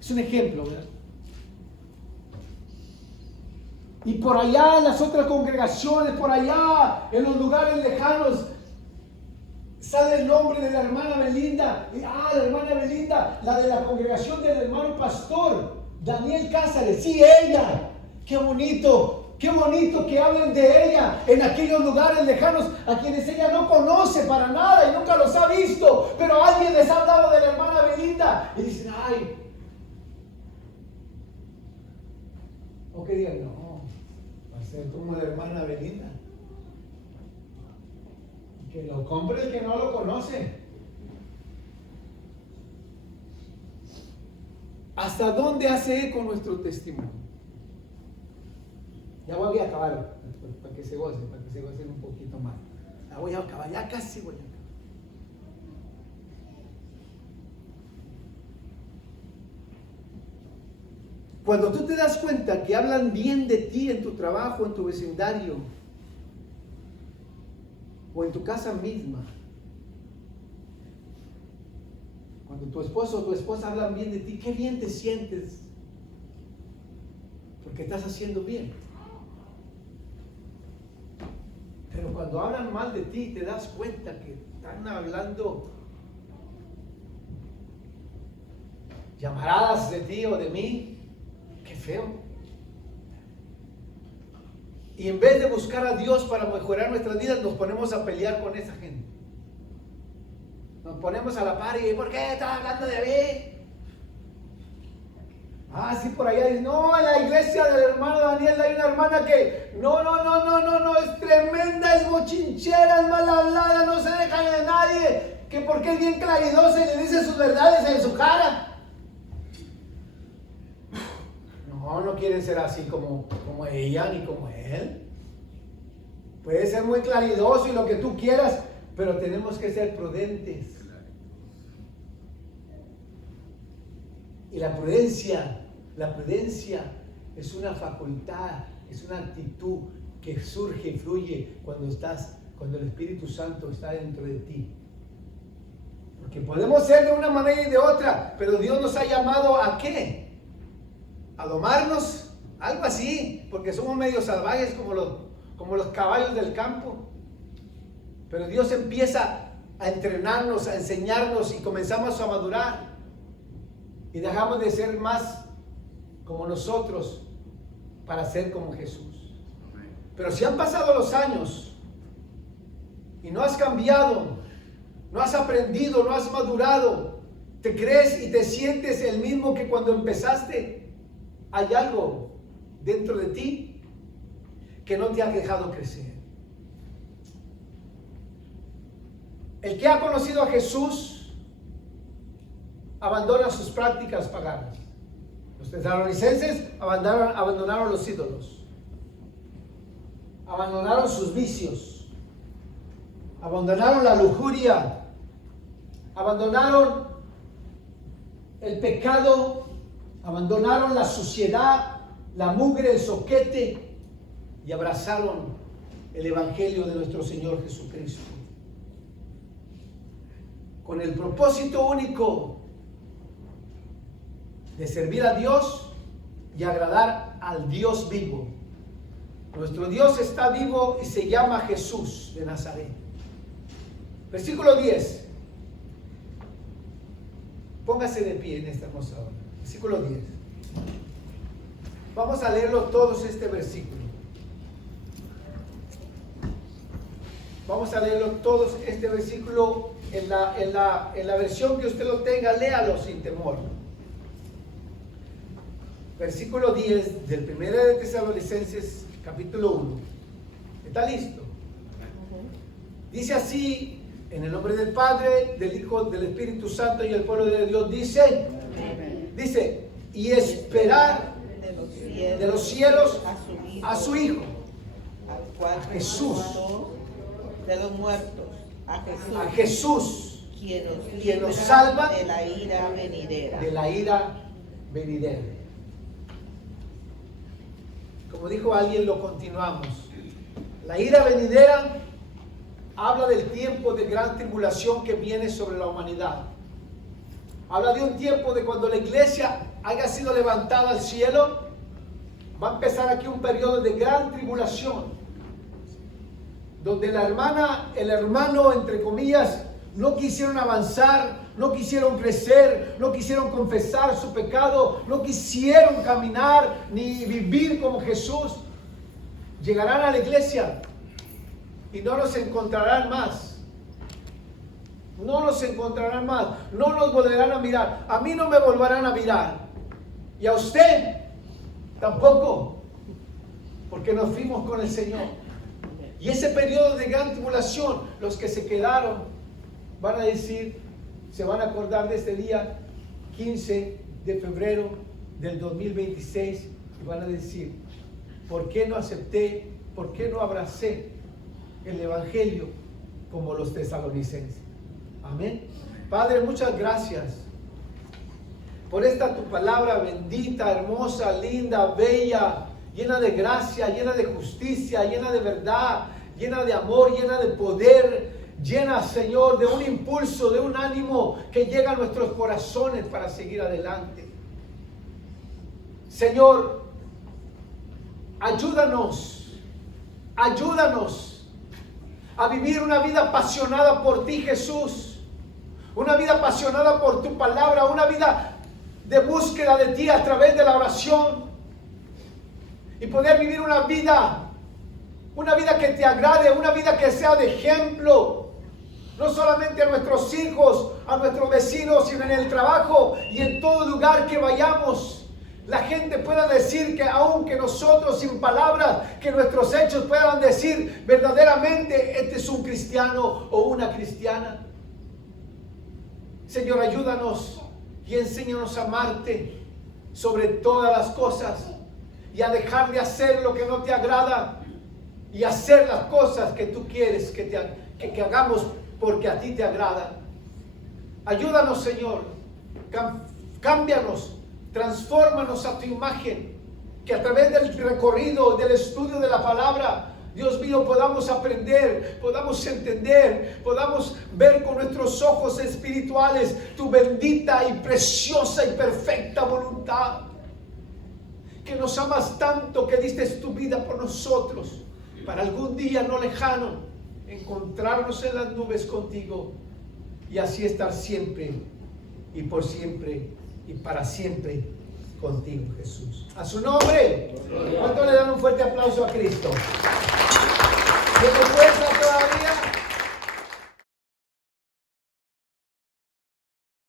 Es un ejemplo, ¿verdad? Y por allá en las otras congregaciones, por allá en los lugares lejanos, sale el nombre de la hermana Belinda. Y, la hermana Belinda, la de la congregación del hermano pastor Daniel Cázares. Sí, ella. Qué bonito que hablen de ella en aquellos lugares lejanos a quienes ella no conoce para nada y nunca los ha visto. Pero alguien les ha hablado de la hermana Belinda y dicen, ay. O que digan, no, va a ser como la hermana Belinda. Que lo compre el que no lo conoce. ¿Hasta dónde hace eco nuestro testimonio? Ya voy a acabar, para que se gocen un poquito más. Ya voy a acabar, ya casi voy a acabar. Cuando tú te das cuenta que hablan bien de ti en tu trabajo, en tu vecindario, o en tu casa misma, cuando tu esposo o tu esposa hablan bien de ti, qué bien te sientes, porque estás haciendo bien. Pero cuando hablan mal de ti, te das cuenta que están hablando llamaradas de ti o de mí. Qué feo. Y en vez de buscar a Dios para mejorar nuestras vidas, nos ponemos a pelear con esa gente. Nos ponemos a la par y ¿por qué estás hablando de mí? Ah, sí, por allá dice, no, en la iglesia del hermano Daniel hay una hermana que no, es tremenda, es bochinchera, es mal hablada, no se deja de nadie, que porque es bien claridosa y le dice sus verdades en su cara. No quieren ser así como ella ni como él. Puede ser muy claridoso y lo que tú quieras, pero tenemos que ser prudentes. Y la prudencia es una facultad, es una actitud que surge y fluye cuando el Espíritu Santo está dentro de ti. Porque podemos ser de una manera y de otra, pero Dios nos ha llamado ¿a qué? A domarnos, algo así, porque somos medio salvajes como los caballos del campo. Pero Dios empieza a entrenarnos, a enseñarnos y comenzamos a madurar. Y dejamos de ser más como nosotros para ser como Jesús. Pero si han pasado los años y no has cambiado, no has aprendido, no has madurado, te crees y te sientes el mismo que cuando empezaste, hay algo dentro de ti que no te ha dejado crecer. El que ha conocido a Jesús abandona sus prácticas paganas. Los tesalonicenses abandonaron los ídolos, abandonaron sus vicios, abandonaron la lujuria, abandonaron el pecado, abandonaron la suciedad, la mugre, el zoquete y abrazaron el evangelio de nuestro Señor Jesucristo. Con el propósito único de servir a Dios y agradar al Dios vivo. Nuestro Dios está vivo y se llama Jesús de Nazaret. Versículo 10. Póngase de pie en esta hermosa hora. Versículo 10. Vamos a leerlo todos este versículo. Vamos a leerlo todos este versículo en la versión que usted lo tenga, léalo sin temor. Versículo 10 del 1 de Tesalonicenses capítulo 1. ¿Está listo? Dice así, en el nombre del Padre, del Hijo, del Espíritu Santo y el pueblo de Dios dice, y esperar de los cielos a su Hijo, a Jesús, de los muertos, a Jesús, quien nos salva de la ira venidera. Como dijo alguien, lo continuamos. La ira venidera habla del tiempo de gran tribulación que viene sobre la humanidad. Habla de un tiempo de cuando la iglesia haya sido levantada al cielo. Va a empezar aquí un periodo de gran tribulación, donde la hermana, el hermano, entre comillas, no quisieron avanzar, no quisieron crecer, no quisieron confesar su pecado, no quisieron caminar ni vivir como Jesús. Llegarán a la iglesia y no nos encontrarán más. No nos encontrarán más, no nos volverán a mirar. A mí no me volverán a mirar. Y a usted tampoco, porque nos fuimos con el Señor. Y ese periodo de gran tribulación, los que se quedaron van a decir, se van a acordar de este día 15 de febrero del 2026 y van a decir, ¿por qué no acepté, por qué no abracé el evangelio como los tesalonicenses? Amén. Padre, muchas gracias por esta tu palabra bendita, hermosa, linda, bella, llena de gracia, llena de justicia, llena de verdad, llena de amor, llena de poder, llena, Señor, de un impulso, de un ánimo que llega a nuestros corazones para seguir adelante. Señor, ayúdanos a vivir una vida apasionada por ti, Jesús, una vida apasionada por tu palabra, una vida de búsqueda de ti a través de la oración y poder vivir una vida Una vida que te agrade, una vida que sea de ejemplo. No solamente a nuestros hijos, a nuestros vecinos, sino en el trabajo y en todo lugar que vayamos. La gente pueda decir que aunque nosotros sin palabras, que nuestros hechos puedan decir verdaderamente este es un cristiano o una cristiana. Señor, ayúdanos y enséñanos a amarte sobre todas las cosas y a dejar de hacer lo que no te agrada y hacer las cosas que tú quieres que hagamos porque a ti te agrada. Ayúdanos, Señor, cámbianos, transfórmanos a tu imagen, que a través del recorrido, del estudio de la palabra, Dios mío, podamos aprender, podamos entender, podamos ver con nuestros ojos espirituales tu bendita y preciosa y perfecta voluntad. Que nos amas tanto que diste tu vida por nosotros, para algún día no lejano encontrarnos en las nubes contigo y así estar siempre y por siempre y para siempre contigo, Jesús. A su nombre. ¿Cuánto le dan un fuerte aplauso a Cristo? Que